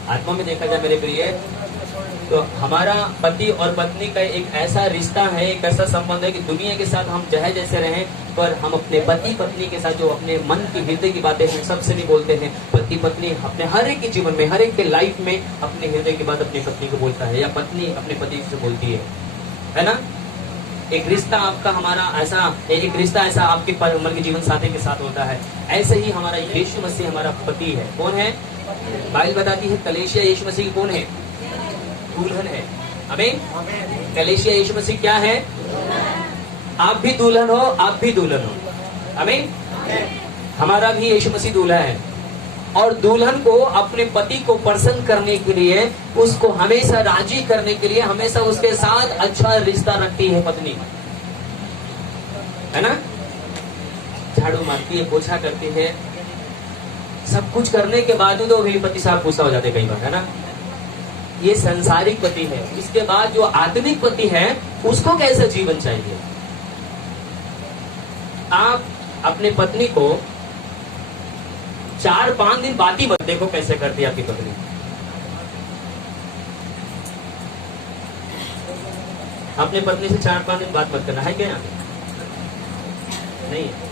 आत्मा में देखा जाए मेरे प्रिय, तो हमारा पति और पत्नी का एक ऐसा रिश्ता है, एक ऐसा संबंध है कि दुनिया के साथ हम चाहे जैसे रहें, पर हम अपने पति पत्नी के साथ जो अपने मन की हृदय की बातें हैं सबसे नहीं बोलते हैं। पति पत्नी अपने हर एक के जीवन में, हर एक के लाइफ में अपने हृदय की बात अपनी पत्नी को बोलता है, या पत्नी अपने पति से बोलती है ना? एक रिश्ता आपका हमारा ऐसा, एक रिश्ता ऐसा आपके मन के जीवन साथी के साथ होता है। ऐसे ही हमारा यीशु मसीह हमारा पति है। कौन है? बाइबल बताती है कलीसिया यीशु मसीह कौन है? दुल्हन है। आमीन। कलीसिया यीशु मसीह क्या है? आप भी दुल्हन हो, आप भी दुल्हन हो। आमीन। हमारा भी यीशु मसीह दूल्हा है, और दुल्हन को अपने पति को प्रसन्न करने के लिए, उसको हमेशा राजी करने के लिए, हमेशा उसके साथ अच्छा रिश्ता रखती है पत्नी, है ना? झाड़ू मारती है, पोछा करती है, सब कुछ करने के बावजूद भी पति साहब गुस्सा हो जाते कई बार, है ना? ये संसारिक पति है। इसके बाद जो आत्मिक पति है, उसको कैसा जीवन चाहिए? आप अपने पत्नी को 4-5 दिन बात ही मत देखो कैसे करती है आपकी पत्नी। अपने पत्नी से 4-5 दिन बात मत करना है क्या? नहीं है।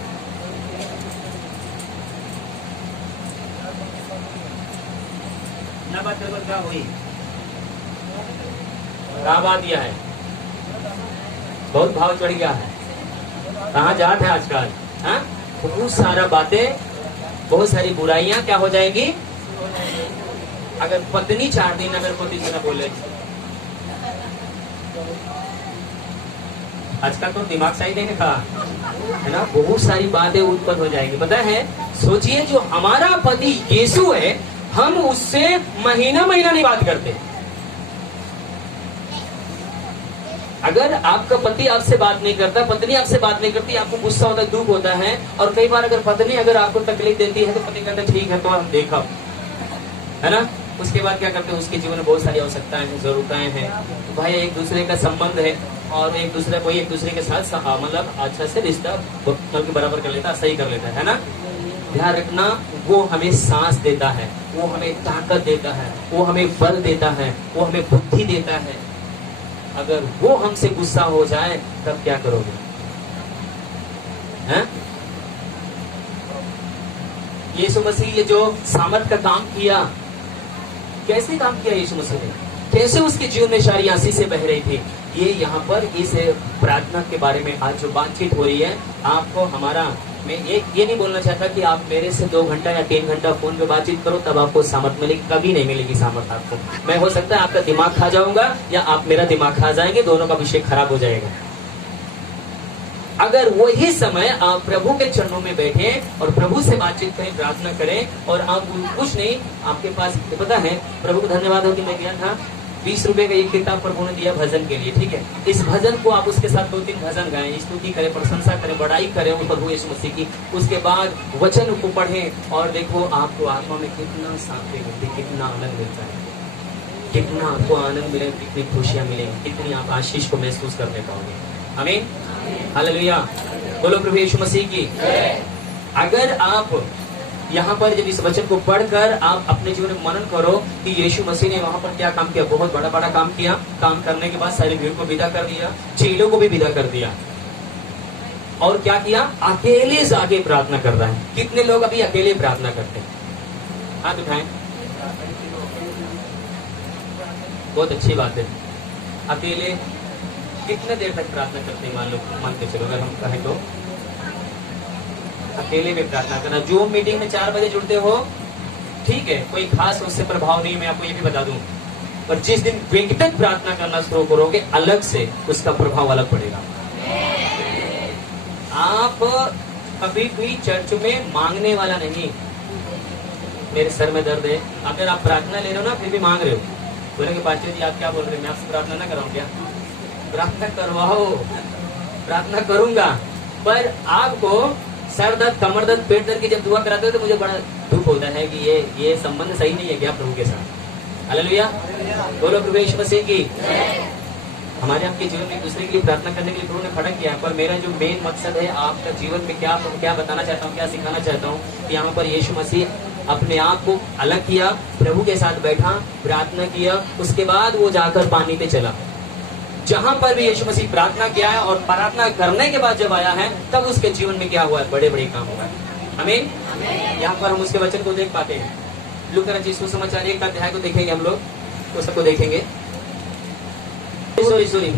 ना बात कर क्या हुई? कहाँ बात दिया है? बहुत भाव चढ़ गया है। कहाँ जात है आजकल? हाँ, बहुत सारा बातें, बहुत सारी बुराइयां क्या हो जाएंगी अगर पत्नी 4 दिन अगर पति से न बोले। आजकल तो दिमाग सही नहीं रखा है ना, बहुत सारी बातें उत्पन्न हो जाएंगी। पता है, सोचिए जो हमारा पति यीशु है, हम उससे महीना महीना नहीं बात करते। अगर आपका पति आपसे बात नहीं करता, पत्नी आपसे बात नहीं करती, आपको गुस्सा होता है, दुख होता है। और कई बार अगर पत्नी अगर आपको तकलीफ देती है तो पति कहता है ठीक है तो हम देखा, है ना। उसके बाद क्या करते हैं, उसके जीवन में बहुत सारी आवश्यकताएं हैं, जरूरतें हैं। तो भाई एक दूसरे का संबंध है और एक दूसरे के साथ मतलब अच्छा से रिश्ता के बराबर कर लेता है, सही कर लेता है ना। ध्यान रखना, वो हमें सांस देता है, वो हमें ताकत देता है, वो हमें बल देता है, वो हमें बुद्धि देता है। अगर वो हमसे गुस्सा हो जाए तब क्या करोगे? हैं? यीशु मसीह ये जो सामर्थ का काम किया, कैसे काम किया यीशु मसीह ने? कैसे उसके जीवन में सारी आंसी से बह रही थी? ये यहाँ पर इस प्रार्थना के बारे में आज जो बातचीत हो रही है, आपको हमारा, मैं ये नहीं बोलना चाहता कि आप मेरे से 2 घंटा या 3 घंटा फोन पे बातचीत करो तब आपको सामर्थ मिलेगी। कभी नहीं मिलेगी सामर्थ आपको। मैं हो सकता है आपका दिमाग खा जाऊंगा या आप मेरा दिमाग खा जाएंगे, दोनों का विषय खराब हो जाएगा। अगर वही समय आप प्रभु के चरणों में बैठे और प्रभु से बातचीत करें, प्रार्थना करें, और आप कुछ नहीं, आपके पास पता है, प्रभु को धन्यवाद हो कि मैं गया था, 20 रुपए का एक किताब प्रभु ने दिया भजन के लिए, ठीक है। इस भजन को आप उसके साथ 2-3 भजन गाएं, स्तुति करें, प्रशंसा करें, बड़ाई करें उस प्रभु यीशु मसीह की। उसके बाद वचन को पढ़ें और देखो आपको आत्मा में कितना शांति मिलती, कितना आनंद मिलता है, कितना आपको आनंद मिले, कितनी खुशियां मिलेंगी, कितनी आप आशीष को महसूस करने पाओगे। आमीन, हालेलुया, बोलो प्रभु यीशु मसीह की। अगर आप यहाँ पर जब इस वचन को पढ़कर आप अपने जीवन में मनन करो कि यीशु मसीह ने वहां पर क्या काम किया, बहुत बड़ा बड़ा काम किया। काम करने के बाद सारी भीड़ को विदा कर दिया, चेलों को भी विदा कर दिया, और क्या किया, अकेले जाके प्रार्थना कर रहा है। कितने लोग अभी अकेले प्रार्थना करते हैं? हाथ उठाएं। बहुत अच्छी बात है। अकेले कितने देर तक प्रार्थना करते हैं? मान के चलो अगर हम कहें तो अकेले में प्रार्थना करना। जो मीटिंग में 4 बजे जुड़ते हो, ठीक है, कोई खास उससे प्रभाव नहीं, मैं आपको ये भी बता दूं। पर जिस दिन व्यक्तिगत प्रार्थना करना शुरू करोगे, अलग से उसका प्रभाव अलग पड़ेगा। आप कभी भी चर्च में मांगने वाला नहीं, मेरे सर में दर्द है, अगर आप प्रार्थना ले रहे हो ना फिर भी मांग रहे हो, बोलेंगे पास्टर जी आप क्या बोल रहे हैं, मैं आपसे प्रार्थना ना कराऊं क्या? प्रार्थना करवाओ, प्रार्थना करूंगा, पर आपको सर दर्द, कमर दर्द, पेट दर्द की जब दुआ कराते हो तो मुझे बड़ा दुख होता है कि ये संबंध सही नहीं है क्या प्रभु के साथ। हालेलुया, बोलो प्रभु यीशु मसीह की। हमारे आपके जीवन में एक दूसरे के लिए प्रार्थना करने के लिए प्रभु ने खड़ा किया है, पर मेरा जो मेन मकसद है आपका जीवन में क्या बताना चाहता हूँ, क्या सिखाना चाहता हूँ, यहाँ पर यीशु मसीह अपने आप को अलग किया, प्रभु के साथ बैठा, प्रार्थना किया, उसके बाद वो जाकर पानी पे चला। जहां पर भी यीशु मसीह प्रार्थना किया है और प्रार्थना करने के बाद जब आया है तब उसके जीवन में क्या हुआ है, बड़े बड़े काम हुआ है। आमीन। यहाँ पर हम उसके वचन को देख पाते हैं। लूका रचित सुसमाचार 1 अध्याय को देखेंगे हम लोग, तो सबको देखेंगे। सॉरी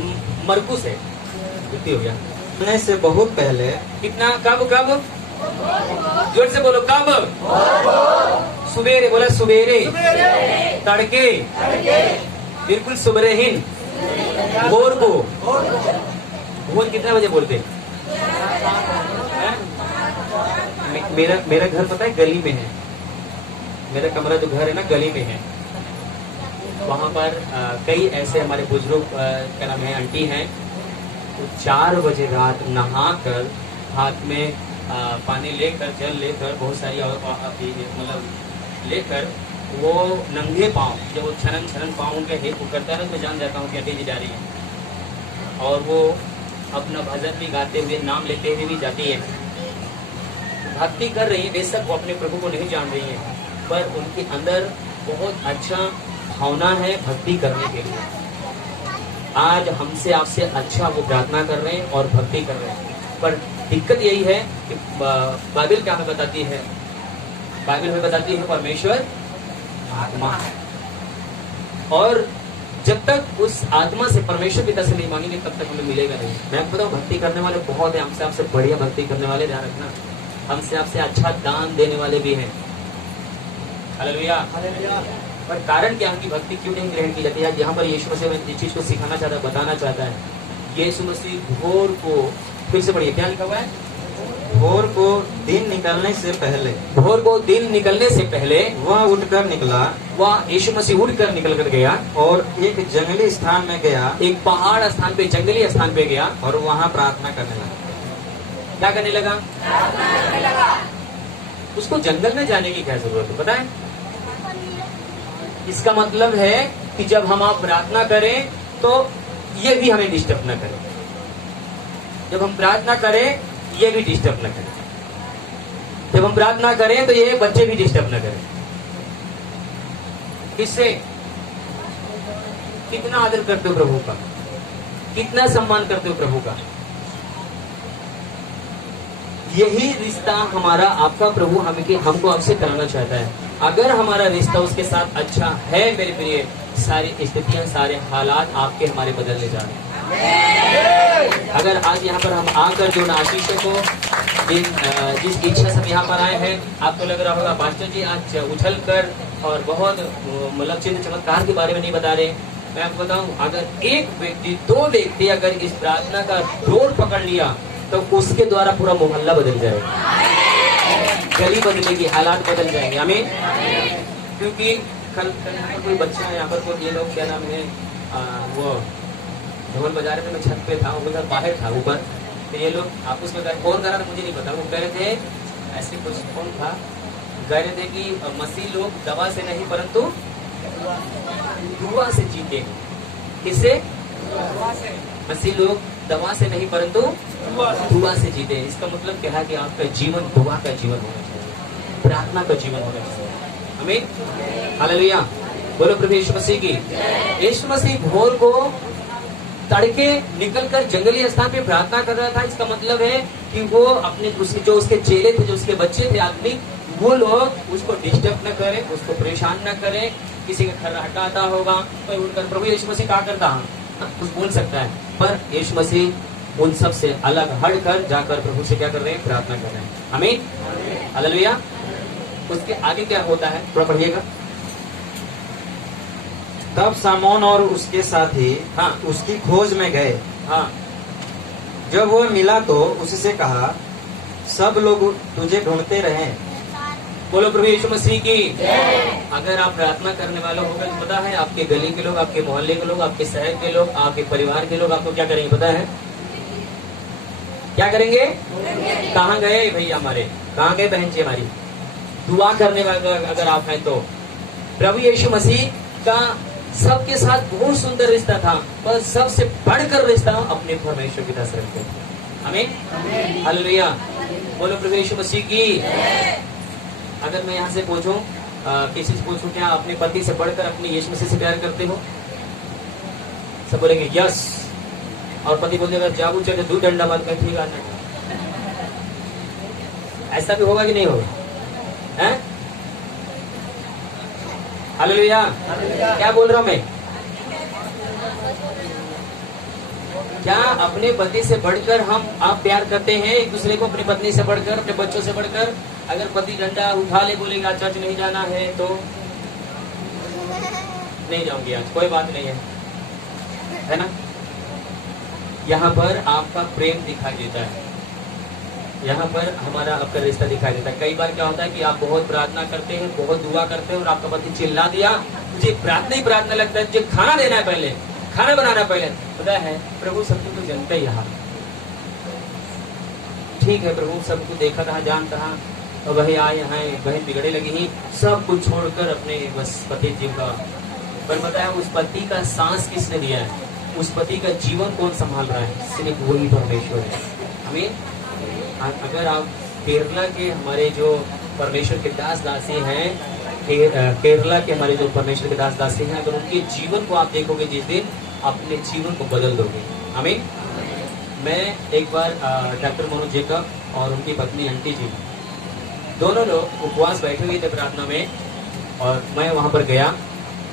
मरकुस है, गलती हो गया। आने से बहुत पहले, कितना, कब जोर से बोलो, कब? सुबेरे, बोला सुबेरे, तड़के, बिल्कुल सुबरेहीन, भोर को। भोर कितने बजे बोलते? मेरा घर पता है गली में है, मेरा कमरा जो घर है ना गली में है। वहाँ पर कई ऐसे हमारे बुजुर्ग क्या नाम है, आंटी हैं, तो 4 बजे रात नहाकर हाथ में पानी लेकर, जल लेकर, बहुत सारी मतलब लेकर, वो नंगे पाँव, जब वो छनन पाँव उनके हिप करता है ना, तो मैं जान जाता हूँ कि अटी जी जा रही है। और वो अपना भजन भी गाते हुए, नाम लेते हुए भी जाती है, भक्ति कर रही है। बेशक वो अपने प्रभु को नहीं जान रही है, पर उनके अंदर बहुत अच्छा भावना है भक्ति करने के लिए। आज हमसे आपसे अच्छा वो प्रार्थना कर रहे हैं और भक्ति कर रहे हैं, पर दिक्कत यही है कि बाइबल क्या हमें बताती है? बाइबल हमें बताती है परमेश्वर आत्मा है, और जब तक उस आत्मा से परमेश्वर पिता से नहीं मांगेंगे तब तक हमें मिलेगा नहीं। मैं आपको बताऊं, भक्ति करने वाले बहुत है, हमसे आपसे बढ़िया भक्ति करने वाले, ध्यान रखना, हमसे आपसे अच्छा दान देने वाले भी हैं। हालेलुया। पर कारण क्या है कि भक्ति क्यों नहीं ग्रहण की जाती है? यहाँ पर यीशु मसीह इस चीज को सिखाना चाहता है, बताना चाहता है। यीशु मसीह भोर को, फिर से पढ़िए, क्या लिखा हुआ है? भोर को दिन निकलने से पहले, भोर को दिन निकलने से पहले वह उठकर निकला वह यीशु मसीह उठकर निकल कर गया और एक जंगली स्थान में गया एक पहाड़ स्थान पे, जंगली स्थान पे गया और वहाँ प्रार्थना करने लगा। क्या करने लगा? उसको जंगल में जाने की क्या जरूरत है, पता है? इसका मतलब है कि जब हम आप प्रार्थना करें तो ये भी हमें डिस्टर्ब न करें, जब हम प्रार्थना करें ये भी डिस्टर्ब न करें, जब हम प्रार्थना करें तो ये बच्चे भी डिस्टर्ब न करें। किससे? कितना आदर करते हो प्रभु का, कितना सम्मान करते हो प्रभु का। यही रिश्ता हमारा आपका प्रभु हमको आपसे कराना चाहता है। अगर हमारा रिश्ता उसके साथ अच्छा है मेरे प्रिय, सारी स्थितियां, सारे हालात आपके हमारे बदलने जा रहे हैं। अगर आज यहाँ पर हम आकर जो आशीषों को जिस इच्छा से हम यहाँ पर आए हैं, आपको लग रहा होगा पास्टर जी आज उछल कर और बहुत मतलब चिन्ह चमत्कार के बारे में नहीं बता रहे। मैं आपको बताऊं, अगर एक व्यक्ति, दो व्यक्ति अगर इस प्रार्थना का डोर पकड़ लिया तो उसके द्वारा पूरा मोहल्ला बदल जाएगा, गली बदलेगी, हालात बदल जाएंगे। हमें क्योंकि कल कोई बच्चा यहाँ पर कोई, ये लोग क्या नाम है, वो ढोल बजा रहे थे, मैं छत पे था, वो बाहर था ऊपर, तो ये लोग आपस में कौन कर रहा था मुझे नहीं पता, वो कह रहे थे ऐसे कुछ, कौन था, कह रहे थे कि मसीह लोग दवा से नहीं परंतु दुआ से जीते। किससे? मसीह लोग दवा से नहीं परंतु दुआ से जीते। इसका मतलब क्या है कि आपका जीवन दुआ का जीवन होना चाहिए, प्रार्थना का जीवन होना चाहिए। आमीन, हालेलुया, बोलो प्रभु यीशु मसीह की। यीशु मसीह भोर को तड़के निकलकर जंगली स्थान पे प्रार्थना कर रहा था। इसका मतलब है कि वो अपने जो उसके चेले थे, जो उसके बच्चे थे आदमी, वो लोग उसको डिस्टर्ब न करें, उसको परेशान न करें। किसी का घर हटाता होगा तो उठकर प्रभु यीशु मसीह क्या करता है, कुछ बोल सकता है, पर यीशु मसीह उन सब से अलग हटकर जाकर प्रभु से क्या कर रहे हैं? प्रार्थना कर रहे हैं। आमीन, हालेलुया। उसके आगे क्या होता है, थोड़ा पढ़िएगा। तब सामोन और उसके साथी हाँ, उसकी खोज में गए। हाँ, जब वह मिला तो उससे कहा, सब लोग तुझे ढूंढते रहे। बोलो प्रभु यीशु मसीह की। अगर आप प्रार्थना करने वाले होंगे तो पता है आपके गली के लोग, आपके मोहल्ले के लोग, आपके शहर के लोग, आपके परिवार के लोग आपको क्या करेंगे पता है? क्या करेंगे? कहाँ गए भैया हमारे, कहाँ गए बहन जी हमारी? दुआ करने वाले अगर आप हैं तो। प्रभु यीशु मसीह का सबके साथ बहुत सुंदर रिश्ता था, पर सबसे बढ़कर रिश्ता अपने परमेश्वर पिता से रखते थे। आमीन, हालेलुया, बोलो प्रभु यीशु मसीह की। अगर मैं यहाँ से पूछूं, किसी से पूछूं क्या अपने पति से बढ़कर अपने यीशु मसीह से प्यार करते हो? सब बोलेंगे यस, और पति बोल देगा जाबू चले दूध डंडा मत कर, ठीक है। ऐसा भी होगा कि नहीं होगा? हैं? हालेलुया, क्या बोल रहा हूं मैं? क्या अपने पति से बढ़कर आप प्यार करते हैं एक दूसरे को? अपनी पत्नी से बढ़कर, अपने बच्चों से बढ़कर? अगर पति डंडा उठा ले, बोलेगा चर्च नहीं जाना है तो नहीं जाऊंगी आज, कोई बात नहीं है ना? यहाँ पर आपका प्रेम दिखाई देता है, यहाँ पर हमारा आपका रिश्ता दिखाई देता है। कई बार क्या होता है कि आप बहुत प्रार्थना करते हैं, बहुत दुआ करते हैं और आपका पति चिल्ला दिया, मुझे प्रार्थना ही प्रार्थना लगता है, मुझे खाना देना है पहले, खाना बनाना पहले। पता है प्रभु सबको तो जानता ही यहाँ, ठीक है, प्रभु सबको देखा था, जानता था, और वही आए यहाँ बहन बिगड़े लगी ही, सब कुछ छोड़कर अपने बस पति जीव का। पर बताया उस पति का सांस किसने दिया है, उस पति का जीवन कौन संभाल रहा है? सिर्फ वही परमेश्वर है। हमें अगर आप केरला के हमारे जो परमेश्वर के दास दासी हैं, केरला के हमारे जो परमेश्वर के दास दासी हैं, अगर उनके जीवन को आप देखोगे जिस दिन, अपने जीवन को बदल दोगे। आमीन। मैं एक बार डॉक्टर मनोज जेकब और उनकी पत्नी आंटी जी दोनों लोग उपवास बैठे हुए थे प्रार्थना में, और मैं वहां पर गया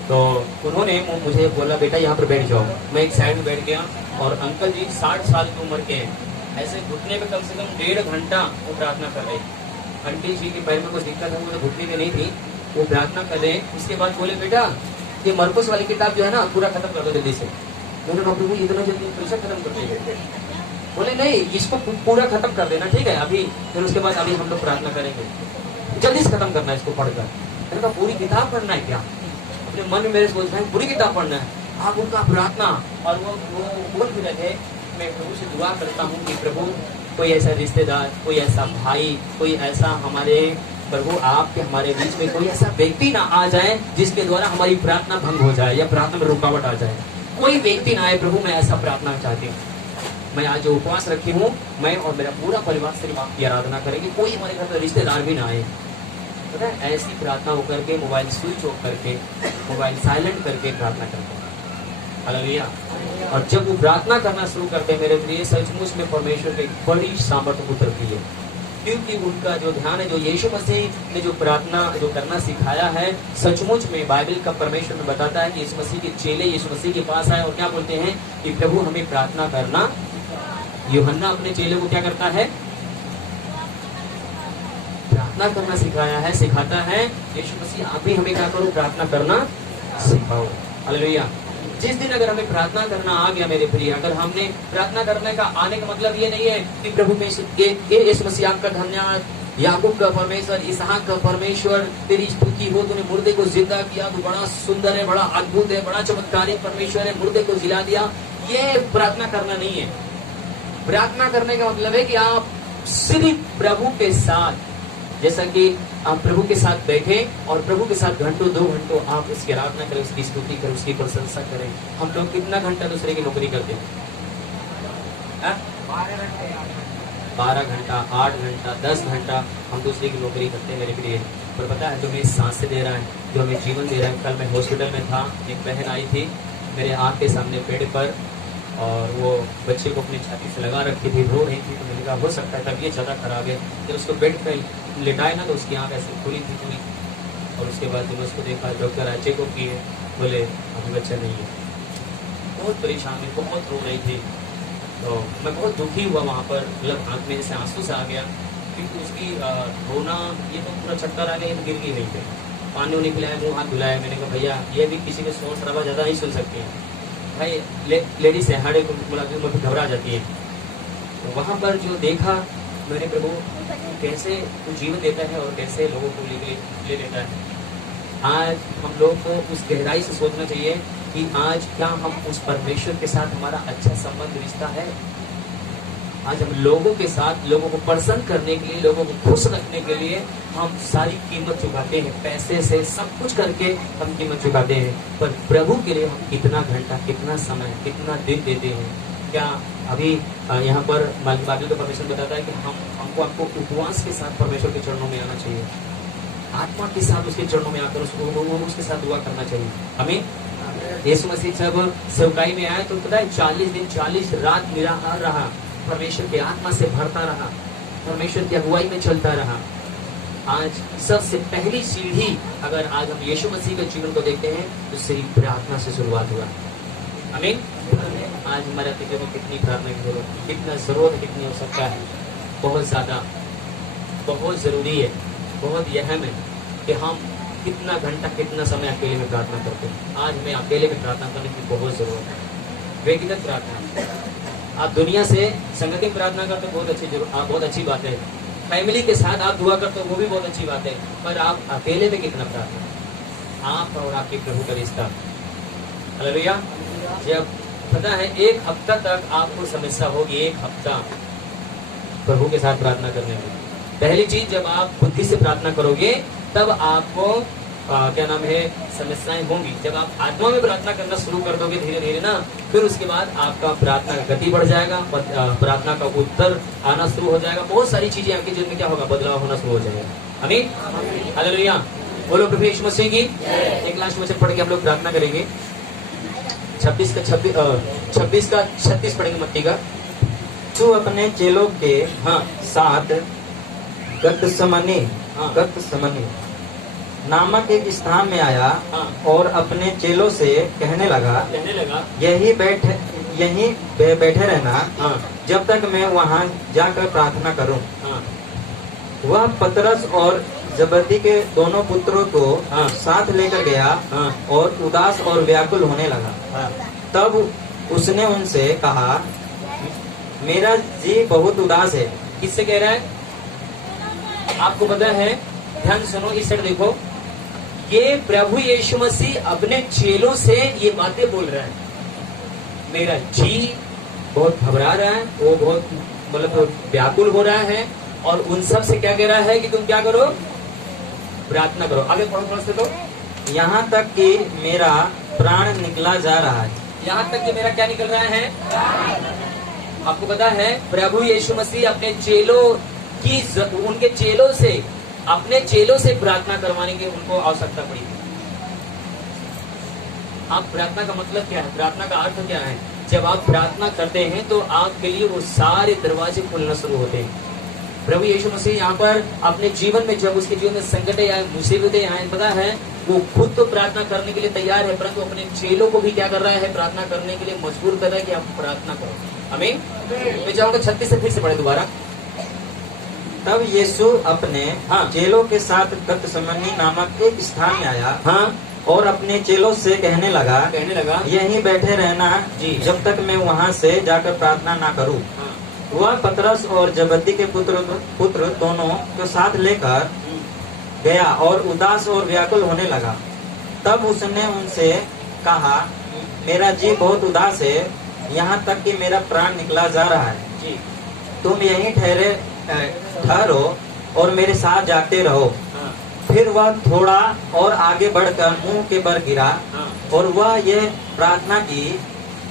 तो उन्होंने मुझे बोला बेटा यहाँ पर बैठ जाओ। मैं एक साइड में बैठ गया और अंकल जी 60 साल की उम्र के हैं, ऐसे घुटने में कम से कम 1.5 घंटा वो प्रार्थना कर रहे। आंटी जी के पैर में कुछ दिक्कत है, वो घुटने में नहीं थी, वो प्रार्थना कर रहे। उसके बाद बोले बेटा ये मरकुस वाली किताब जो है ना पूरा खत्म कर दो जल्दी से। मैंने कहा प्रभु इतना जल्दी परीक्षा खत्म कर देंगे? बोले नहीं, इसको पूरा खत्म कर देना, ठीक है अभी, फिर उसके बाद अभी हम लोग प्रार्थना करेंगे, जल्दी से खत्म करना है इसको पढ़कर। मैंने कहा पूरी किताब पढ़ना है क्या? अपने मन में मेरे सोचना है पूरी किताब पढ़ना है। आप उनका प्रार्थना, और वो बोल भी रहे थे मैं प्रभु से दुआ करता हूँ कि प्रभु कोई ऐसा रिश्तेदार, कोई ऐसा भाई, कोई ऐसा हमारे प्रभु आपके हमारे बीच में कोई ऐसा व्यक्ति ना आ जाए जिसके द्वारा हमारी प्रार्थना भंग हो जाए या प्रार्थना में रुकावट आ जाए। कोई व्यक्ति ना आए प्रभु, मैं ऐसा प्रार्थना चाहती हूँ। मैं आज जो उपवास रखी हूँ, मैं और मेरा पूरा परिवार सिर्फ आपकी आराधना करेंगे, कोई हमारे घर पर रिश्तेदार भी ना आए। पता है ऐसी प्रार्थना हो करके मोबाइल स्विच ऑफ करके, मोबाइल साइलेंट करके प्रार्थना करते हैं। हालेलुया। और जब वो प्रार्थना करना शुरू करते हैं मेरे प्रिय, सचमुच में परमेश्वर की बड़ी सामर्थ्य उतरती है, क्योंकि उनका जो ध्यान है, जो यीशु मसीह ने जो प्रार्थना जो करना सिखाया है, सचमुच में बाइबल का परमेश्वर में बताता है कि यीशु मसीह के चेले यीशु मसीह के पास आए और क्या बोलते हैं कि प्रभु हमें प्रार्थना करना। यूहन्ना अपने चेले को क्या करता है? प्रार्थना करना सिखाया है, सिखाता है। यीशु मसीह आप भी हमें क्या करो? प्रार्थना करना सिखाओ। हालेलुया। जिस दिन अगर हमें प्रार्थना करना आ गया मेरे प्रिय, अगर हमने प्रार्थना करने का आने का मतलब ये नहीं है कि प्रभु में यीशु मसीह आपका धन्यवाद, याकूब का परमेश्वर, इसहाक का परमेश्वर, तेरी स्तुति हो, तूने मुर्दे को जिंदा किया, तू बड़ा सुंदर है, बड़ा अद्भुत है, बड़ा चमत्कारी परमेश्वर है, मुर्दे को जिला दिया। ये प्रार्थना करना नहीं है। प्रार्थना करने का मतलब है कि आप सिर्फ प्रभु के साथ, जैसा कि आप प्रभु के साथ बैठे और प्रभु के साथ घंटों 2 घंटों आप उसकी आराधना करें, उसकी स्तुति करें, उसकी प्रशंसा करें। हम लोग कितना घंटा दूसरे की नौकरी करते हैं? 12 घंटा, 8 घंटा, 10 घंटा हम दूसरे की नौकरी करते हैं मेरे प्रिय। पर पता है जो हमें सांसें दे रहा है, जो हमें जीवन दे रहा है। कल मैं हॉस्पिटल में था, एक बहन आई थी मेरे आँख के सामने पेड़ पर, और वो बच्चे को अपनी छाती से लगा रखी थी, रो रही थी। तो मैंने कहा हो सकता है तबीयत ज़्यादा खराब है। जब उसको बेड पर लेटाए ना तो उसकी आँख ऐसे खुली थी पूरी, और उसके बाद जब उसको देखा, डॉक्टर आए चेकअप किए, बोले अभी बच्चा नहीं है। बहुत परेशान हुई, बहुत रो रही थी। तो मैं बहुत दुखी हुआ वहाँ पर, मतलब आँख में जैसे आंसू से आ गया, क्योंकि उसकी रोना ये तो पूरा चक्कर आ गया, तो गिर गई वहीं पे। पानी उन्हें पिलाया, मुँह हाथ धुलाया। मैंने कहा भैया ये भी किसी के शोर शराबा ज़्यादा नहीं सुन सकती है भाई, लेडीज है, हाड़े को घबरा जाती है। तो वहाँ पर जो देखा मैंने, प्रभु कैसे तू जीवन देता है और कैसे लोगों को ले लेता है। आज हम लोग को उस गहराई से सोचना चाहिए कि आज क्या हम उस परमेश्वर के साथ हमारा अच्छा संबंध रिश्ता है। आज हम लोगों के साथ, लोगों को प्रसन्न करने के लिए, लोगों को खुश रखने के लिए हम सारी कीमत चुकाते हैं, पैसे से सब कुछ करके हम कीमत चुकाते हैं। पर प्रभु के लिए हम कितना घंटा, कितना समय, कितना दिन देते हैं? क्या अभी यहाँ पर बाइबल का परमेश्वर बताता है कि हमको आपको उपवास के साथ परमेश्वर के चरणों में आना चाहिए, आत्मा के साथ उसके चरणों में आकर उसके साथ दुआ करना चाहिए। हमें यीशु मसीह जब सेवकाई में आए तो पता है 40 दिन 40 रात निराहार रहा, परमेश्वर की आत्मा से भरता रहा, परमेश्वर की अगुवाई में चलता रहा। आज सबसे पहली सीढ़ी अगर आज हम यीशु मसीह के जीवन को देखते हैं तो सिर्फ प्रार्थना से शुरुआत हुआ। आमीन। आज हमारे जीवन में कितनी प्रार्थना की जरूरत है, कितना जरूरत है, कितनी आवश्यकता है, बहुत ज्यादा, बहुत जरूरी है, बहुत अहम है कि हम कितना घंटा, कितना समय अकेले में प्रार्थना करते हैं। आज हमें अकेले में प्रार्थना करने की बहुत जरूरत है। व्यक्तिगत प्रार्थना, आप दुनिया से संगठित प्रार्थना करते हो, बहुत अच्छी बात है। फैमिली के साथ आप दुआ करते हो, वो भी बहुत अच्छी बात है। पर आप अकेले में कितना प्रार्थना, आप और आपके प्रभु का रिश्ता। हालेलुया। जब पता है 1 हफ्ता तक आपको समस्या होगी, 1 हफ्ता प्रभु के साथ प्रार्थना करने में। पहली चीज, जब आप बुद्धि से प्रार्थना करोगे तब आपको क्या नाम है, समस्याएं होंगी। जब आप आत्मा में प्रार्थना करना शुरू कर दोगे धीरे धीरे ना, फिर उसके बाद आपका प्रार्थना का गति बढ़ जाएगा, प्रार्थना का उत्तर आना शुरू हो जाएगा। बहुत सारी चीजें आपके जीवन में क्या होगा, बदलाव होना शुरू हो जाएगा। आमीन। हालेलुया। बोलो प्रभु यीशु मसीह की। एक लास्ट वचन पढ़ के हम लोग प्रार्थना करेंगे। 26 का 36 पढ़ेंगे मत्ती का। तू अपने चेलों के हाँ साथ गतसमनी हाँ। गतसमनी नामक एक स्थान में आया हाँ। और अपने चेलों से कहने लगा, कहने लगा यहीं बैठे रहना हाँ जब तक मैं वहां जाकर प्रार्थना करूं। हाँ वह पतरस और जबदी के दोनों पुत्रों को हाँ। साथ लेकर गया हाँ और उदास और व्याकुल होने लगा। हाँ तब उसने उनसे कहा, मेरा जी बहुत उदास है। किससे कह रहा है? आपको पता है, ध्यान सुनो, इस साइड देखो, ये प्रभु यीशु मसीह अपने चेलों से ये बातें बोल रहा है। मेरा जी बहुत घबरा रहा है, वो बहुत मतलब व्याकुल हो रहा है, और उन सब से क्या कह रहा है कि तुम क्या करो? प्रार्थना करो। आगे पढ़ो थोड़ा सा तो। यहाँ तक कि मेरा प्राण निकला जा रहा है। यहाँ तक कि मेरा क्या निकल रहा है? आपको पता है, प्रभु यीशु मसीह अपने चेलों की उनके चेलों से अपने चेलों से प्रार्थना करवाने की उनको आवश्यकता पड़ी। आप प्रार्थना का मतलब क्या है? प्रार्थना का अर्थ क्या है? जब आप प्रार्थना करते हैं तो आपके लिए वो सारे दरवाजे खुलना शुरू होते हैं। प्रभु यीशु मसीह यहाँ पर अपने जीवन में, जब उसके जीवन में संकटें आए, मुसीबतें आए, पता है वो खुद तो प्रार्थना करने के लिए तैयार है, परंतु अपने चेलों को भी क्या कर रहा है? प्रार्थना करने के लिए मजबूर कर रहा है कि आप प्रार्थना करो। आमीन। मैं चाहूंगा 36 से फिर से पढ़े दोबारा। तब यीशु अपने हाँ। चेलों के साथ गतसमनी नामक एक स्थान में आया हाँ और अपने चेलों से कहने लगा, यहीं बैठे रहना जी। जब तक मैं वहां से जाकर प्रार्थना ना करूं। हाँ वह पतरस और जबदी के पुत्र दोनों को साथ लेकर गया और उदास और व्याकुल होने लगा। तब उसने उनसे कहा, मेरा जी बहुत उदास है, यहाँ तक कि मेरा प्राण निकला जा रहा है। जी। तुम यहीं ठहरो और मेरे साथ जागते रहो। हाँ फिर वह थोड़ा और आगे बढ़कर मुंह के बल गिरा हाँ और वह ये प्रार्थना की,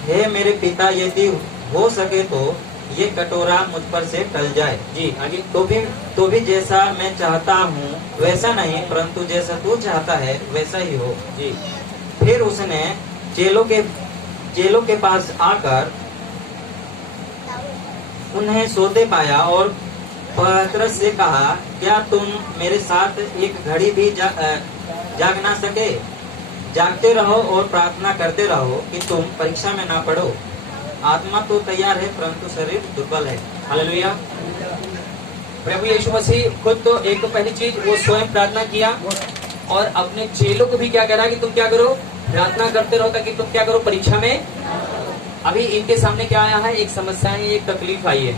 हे मेरे पिता, यदि हो सके तो ये कटोरा मुझ पर से टल जाए। जी। आगे। तो भी जैसा मैं चाहता हूँ वैसा नहीं, परंतु जैसा तू चाहता है वैसा ही हो। जी। फिर उसने चेलों के पास आकर उन्हें सोते पाया और पतरस से कहा, क्या तुम मेरे साथ एक घड़ी भी जाग ना सके? जागते रहो और प्रार्थना करते रहो कि तुम परीक्षा में ना पड़ो। आत्मा तो तैयार है परंतु शरीर दुर्बल है। हालेलुया। प्रभु यीशु मसीह खुद तो एक तो पहली चीज वो स्वयं प्रार्थना किया, और अपने चेलों को भी क्या कह रहा है कि तुम क्या करो? प्रार्थना करते रहो, ताकि तुम क्या करो? परीक्षा में। अभी इनके सामने क्या आया है? एक समस्या है, एक तकलीफ आई है।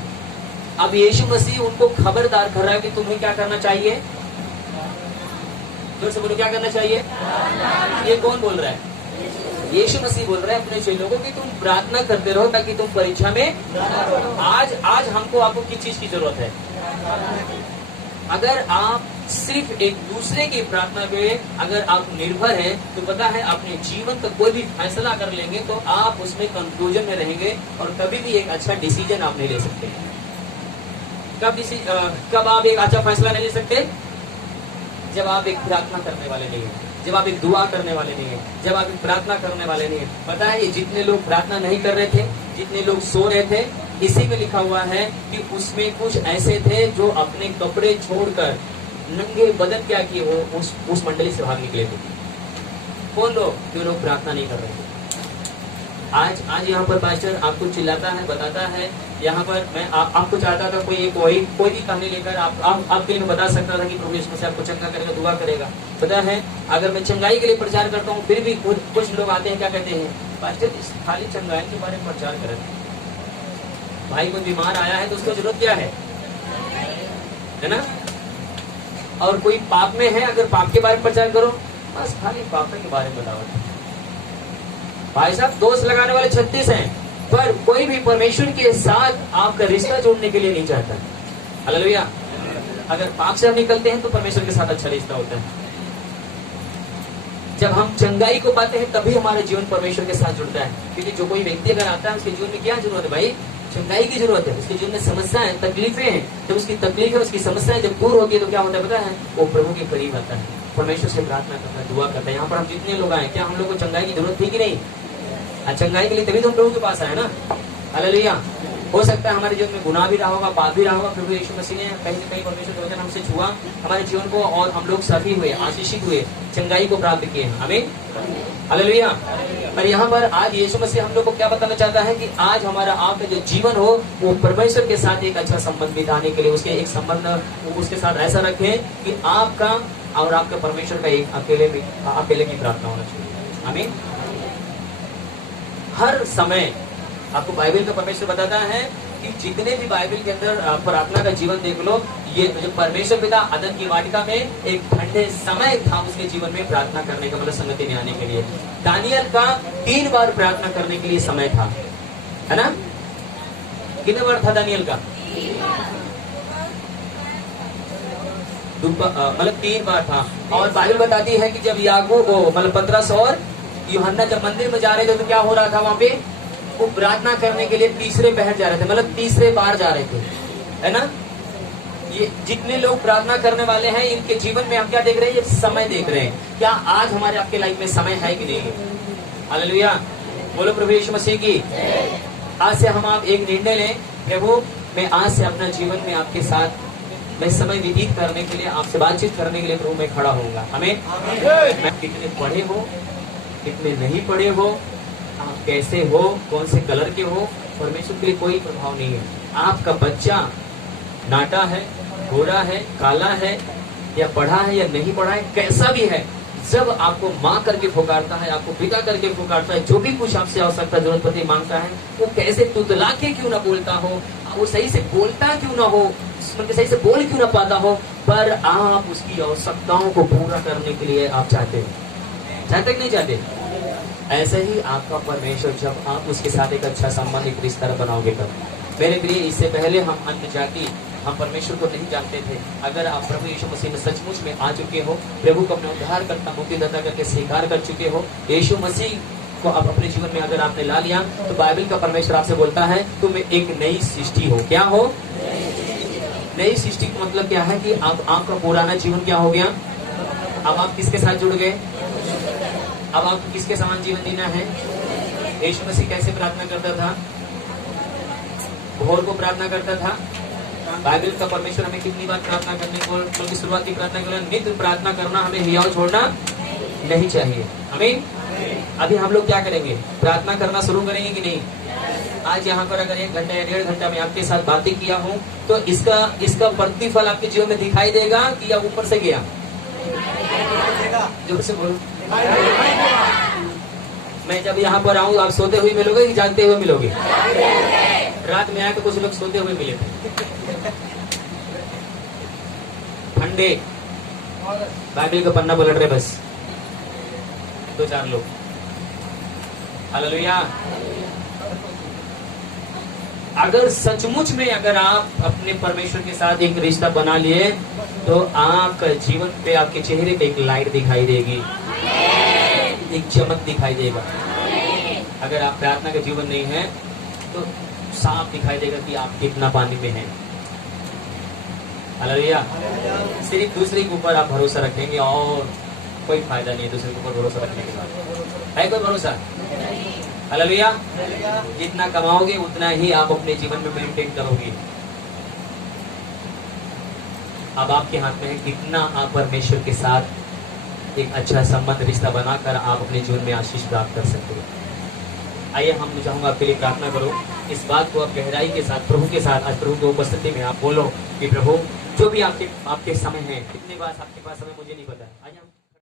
अब यीशु मसीह उनको खबरदार कर रहा है कि तुम्हें क्या करना चाहिए? जोर से बोलो, क्या करना चाहिए? ये कौन बोल रहा है? यीशु मसीह बोल रहा है अपने चेलों को कि तुम प्रार्थना करते रहो ताकि तुम परीक्षा में। आज हमको आपको किस चीज की जरूरत है? अगर आप सिर्फ एक दूसरे की प्रार्थना पे अगर आप निर्भर हैं, तो पता है अपने जीवन का कोई भी फैसला कर लेंगे तो आप उसमें कंफ्यूजन में रहेंगे और कभी भी एक अच्छा डिसीजन आप नहीं ले सकते। कब आप एक अच्छा फैसला नहीं ले सकते? जब आप एक प्रार्थना करने वाले नहीं है, जब आप एक दुआ करने वाले नहीं है, जब आप एक प्रार्थना करने वाले नहीं है। पता है ये जितने लोग प्रार्थना नहीं कर रहे थे, जितने लोग सो रहे थे, इसी में लिखा हुआ है कि उसमें कुछ ऐसे थे जो अपने कपड़े छोड़कर नंगे बदन क्या किए, वो उस मंडली से भाग निकले थे। कौन लोग? जो लोग प्रार्थना नहीं कर रहे थे। आज यहाँ पर पास्टर आपको चिल्लाता है, बताता है। यहाँ पर मैं आपको चाहता था कोई भी कहानी लेकर आपके लिए मैं बता सकता था कि प्रभु यीशु मसीह आपको चंगा करेगा, दुआ करेगा। पता है अगर मैं चंगाई के लिए प्रचार करता हूँ, फिर भी कुछ लोग आते हैं, क्या कहते हैं? पास्टर खाली चंगाई के बारे में प्रचार करें। भाई कोई बीमार आया है तो उसको जरूरत क्या है ना? और कोई पाप में है, अगर पाप के बारे में प्रचार करो, बस खाली पाप के बारे में बताओ। भाई साहब दोष लगाने वाले 36 हैं, पर कोई भी परमेश्वर के साथ आपका रिश्ता जोड़ने के लिए नहीं चाहता। हालेलुया। अगर पाप से हम निकलते हैं तो परमेश्वर के साथ अच्छा रिश्ता होता है। जब हम चंगाई को पाते हैं तभी हमारा जीवन परमेश्वर के साथ जुड़ता है। क्योंकि जो कोई व्यक्ति अगर आता है उसके जीवन में क्या जरूरत है? भाई चंगाई की जरूरत है। उसके जीवन में समस्याएं, तकलीफें हैं। जब उसकी तकलीफें, उसकी समस्याएं जब दूर होती है तो क्या होता है पता है? वो प्रभु के करीब आता है, परमेश्वर से प्रार्थना करता है, दुआ करता है। यहाँ पर हम जितने लोग आए, क्या हम लोग को चंगाई की जरूरत थी कि नहीं? चंगाई के लिए तभी तो हम प्रभु के पास आए ना। हालेलुया। हो सकता है हमारे जीवन में गुनाह भी रहा होगा, पाप भी रहा होगा, प्रभु यीशु मसीह ने कहीं न कहीं परमेश्वर के वचन हमसे छुआ हमारे जीवन को, और हम लोग सफी हुए, आशीषित हुए, चंगाई को प्राप्त किए हैं। आमीन। हालेलुया। और यहाँ पर आज यीशु मसीह हम लोग को क्या बताना चाहता है कि आज हमारा आपका जो जीवन हो वो परमेश्वर के साथ एक अच्छा संबंध बिताने के लिए उसके एक संबंध उसके साथ ऐसा रखें कि आपका और आपका परमेश्वर का एक अकेले की प्रार्थना होना चाहिए। आमीन। हर समय आपको बाइबल का परमेश्वर बताता है कि जितने भी बाइबल के अंदर प्रार्थना का जीवन देख लो, ये जो परमेश्वर पिता अदन की वाटिका में एक ठंडे समय था उसके जीवन में प्रार्थना करने का, मतलब संगति में आने के लिए। दानियल का 3 बार प्रार्थना करने के लिए समय था, है ना? कितने बार था दानियल का? मतलब 3 बार था। और बाइबल बताती है कि जब याकूब मतलब पतरस और यूहन्ना जब मंदिर में जा रहे थे तो क्या हो रहा था वहां पे? वो प्रार्थना करने के लिए तीसरे पहर जा रहे थे, मतलब तीसरे बार जा रहे थे, है ना? ये जितने लोग प्रार्थना करने वाले हैं इनके जीवन में हम क्या देख रहे हैं? ये समय देख रहे हैं। क्या आज हमारे आपके लाइफ में समय है कि नहीं? हालेलुया। बोलो प्रभु यीशु मसीह की। आज से हम आप एक निर्णय लें, प्रभु मैं आज से अपना जीवन में आपके साथ मैं समय व्यतीत करने के लिए, आपसे बातचीत करने के लिए प्रभु मैं खड़ा होऊंगा। हमें मैं कितने पढ़े हो, कितने नहीं पढ़े हो, आप कैसे हो, कौन से कलर के हो, परमेश्वर के लिए कोई प्रभाव नहीं है। आपका बच्चा नाटा है, गोरा है, काला है, या पढ़ा है या नहीं पढ़ा है, कैसा भी है, जब आपको माँ करके पुकारता है, आपको पिता करके पुकारता है, जो भी कुछ आपसे आवश्यकता जरूरत पड़ती मांगता है, वो कैसे तुतला के क्यों ना बोलता हो, वो सही से बोलता क्यों ना हो, सही से बोल क्यों ना पाता हो, पर आप उसकी आवश्यकताओं को पूरा करने के लिए आप चाहते हैं। चाहते कि नहीं चाहते? ऐसे ही आपका परमेश्वर, जब आप उसके साथ एक अच्छा संबंध, एक रिश्ता बनाओगे तब। मेरे प्रिय, इससे पहले हम अन्य जाति, हम परमेश्वर को नहीं जानते थे। अगर आप प्रभु यीशु मसीह में सचमुच में आ चुके हो, प्रभु को अपने उद्धार करता, मुक्तिदाता करके स्वीकार कर चुके हो, यीशु मसीह को अब अपने जीवन में अगर आपने ला लिया, तो बाइबल का परमेश्वर आपसे बोलता है तुम एक नई सृष्टि हो। क्या हो? नई सृष्टि का मतलब क्या है कि अब आपका पुराना जीवन क्या हो गया? अब आप किसके साथ जुड़ गए? अब आपको किसके समान जीवन जीना है? यीशु मसीह कैसे प्रार्थना करता था? भोर को प्रार्थना करता था। बाइबल का परमेश्वर हमें कितनी बार प्रार्थना करने को, क्योंकि शुरुआत की प्रार्थना के लिए नित्य प्रार्थना करना, हमें हियाव छोड़ना नहीं चाहिए। आमीन। अभी हम लोग क्या करेंगे? प्रार्थना करना शुरू करेंगे कि नहीं? आज यहाँ पर अगर 1 घंटा या 1.5 घंटा में आपके साथ बातें किया हूँ तो इसका प्रतिफल आपके जीवन में दिखाई देगा कि या ऊपर से गया? जोर से बोलो। मैं जब यहाँ पर आऊँ आप सोते हुए मिलोगे कि जागते हुए मिलोगे? रात में आए तो कुछ लोग सोते हुए मिले थे, ठंडे बाइबल का पन्ना पलट रहे बस 2-4 लोग। हालेलुया। अगर सचमुच में अगर आप अपने परमेश्वर के साथ एक रिश्ता बना लिए तो आपका जीवन पे, आपके चेहरे पे एक लाइट दिखाई देगी, एक चमक दिखाई देगा। अगर आप प्रार्थना का जीवन नहीं है तो साफ दिखाई देगा कि आप कितना पानी में हैं। हालेलुया। सिर्फ दूसरे के ऊपर आप भरोसा रखेंगे और कोई फायदा नहीं है दूसरे के ऊपर भरोसा रखने के बाद। है कोई भरोसा? हालेलुया। जितना कमाओगे उतना ही आप अपने जीवन में मेंटेन करोगे। अब आपके हाथ में है कितना आप परमेश्वर के साथ एक अच्छा संबंध, रिश्ता बनाकर आप अपने जीवन में आशीष प्राप्त कर सकते हो। आइए हम चाहूंगा आपके लिए प्रार्थना करो। इस बात को आप गहराई के साथ प्रभु के साथ, आज प्रभु की उपस्थिति में आप बोलो कि प्रभु जो भी आपके समय है, कितने बार आपके पास समय मुझे नहीं पता। आइए हम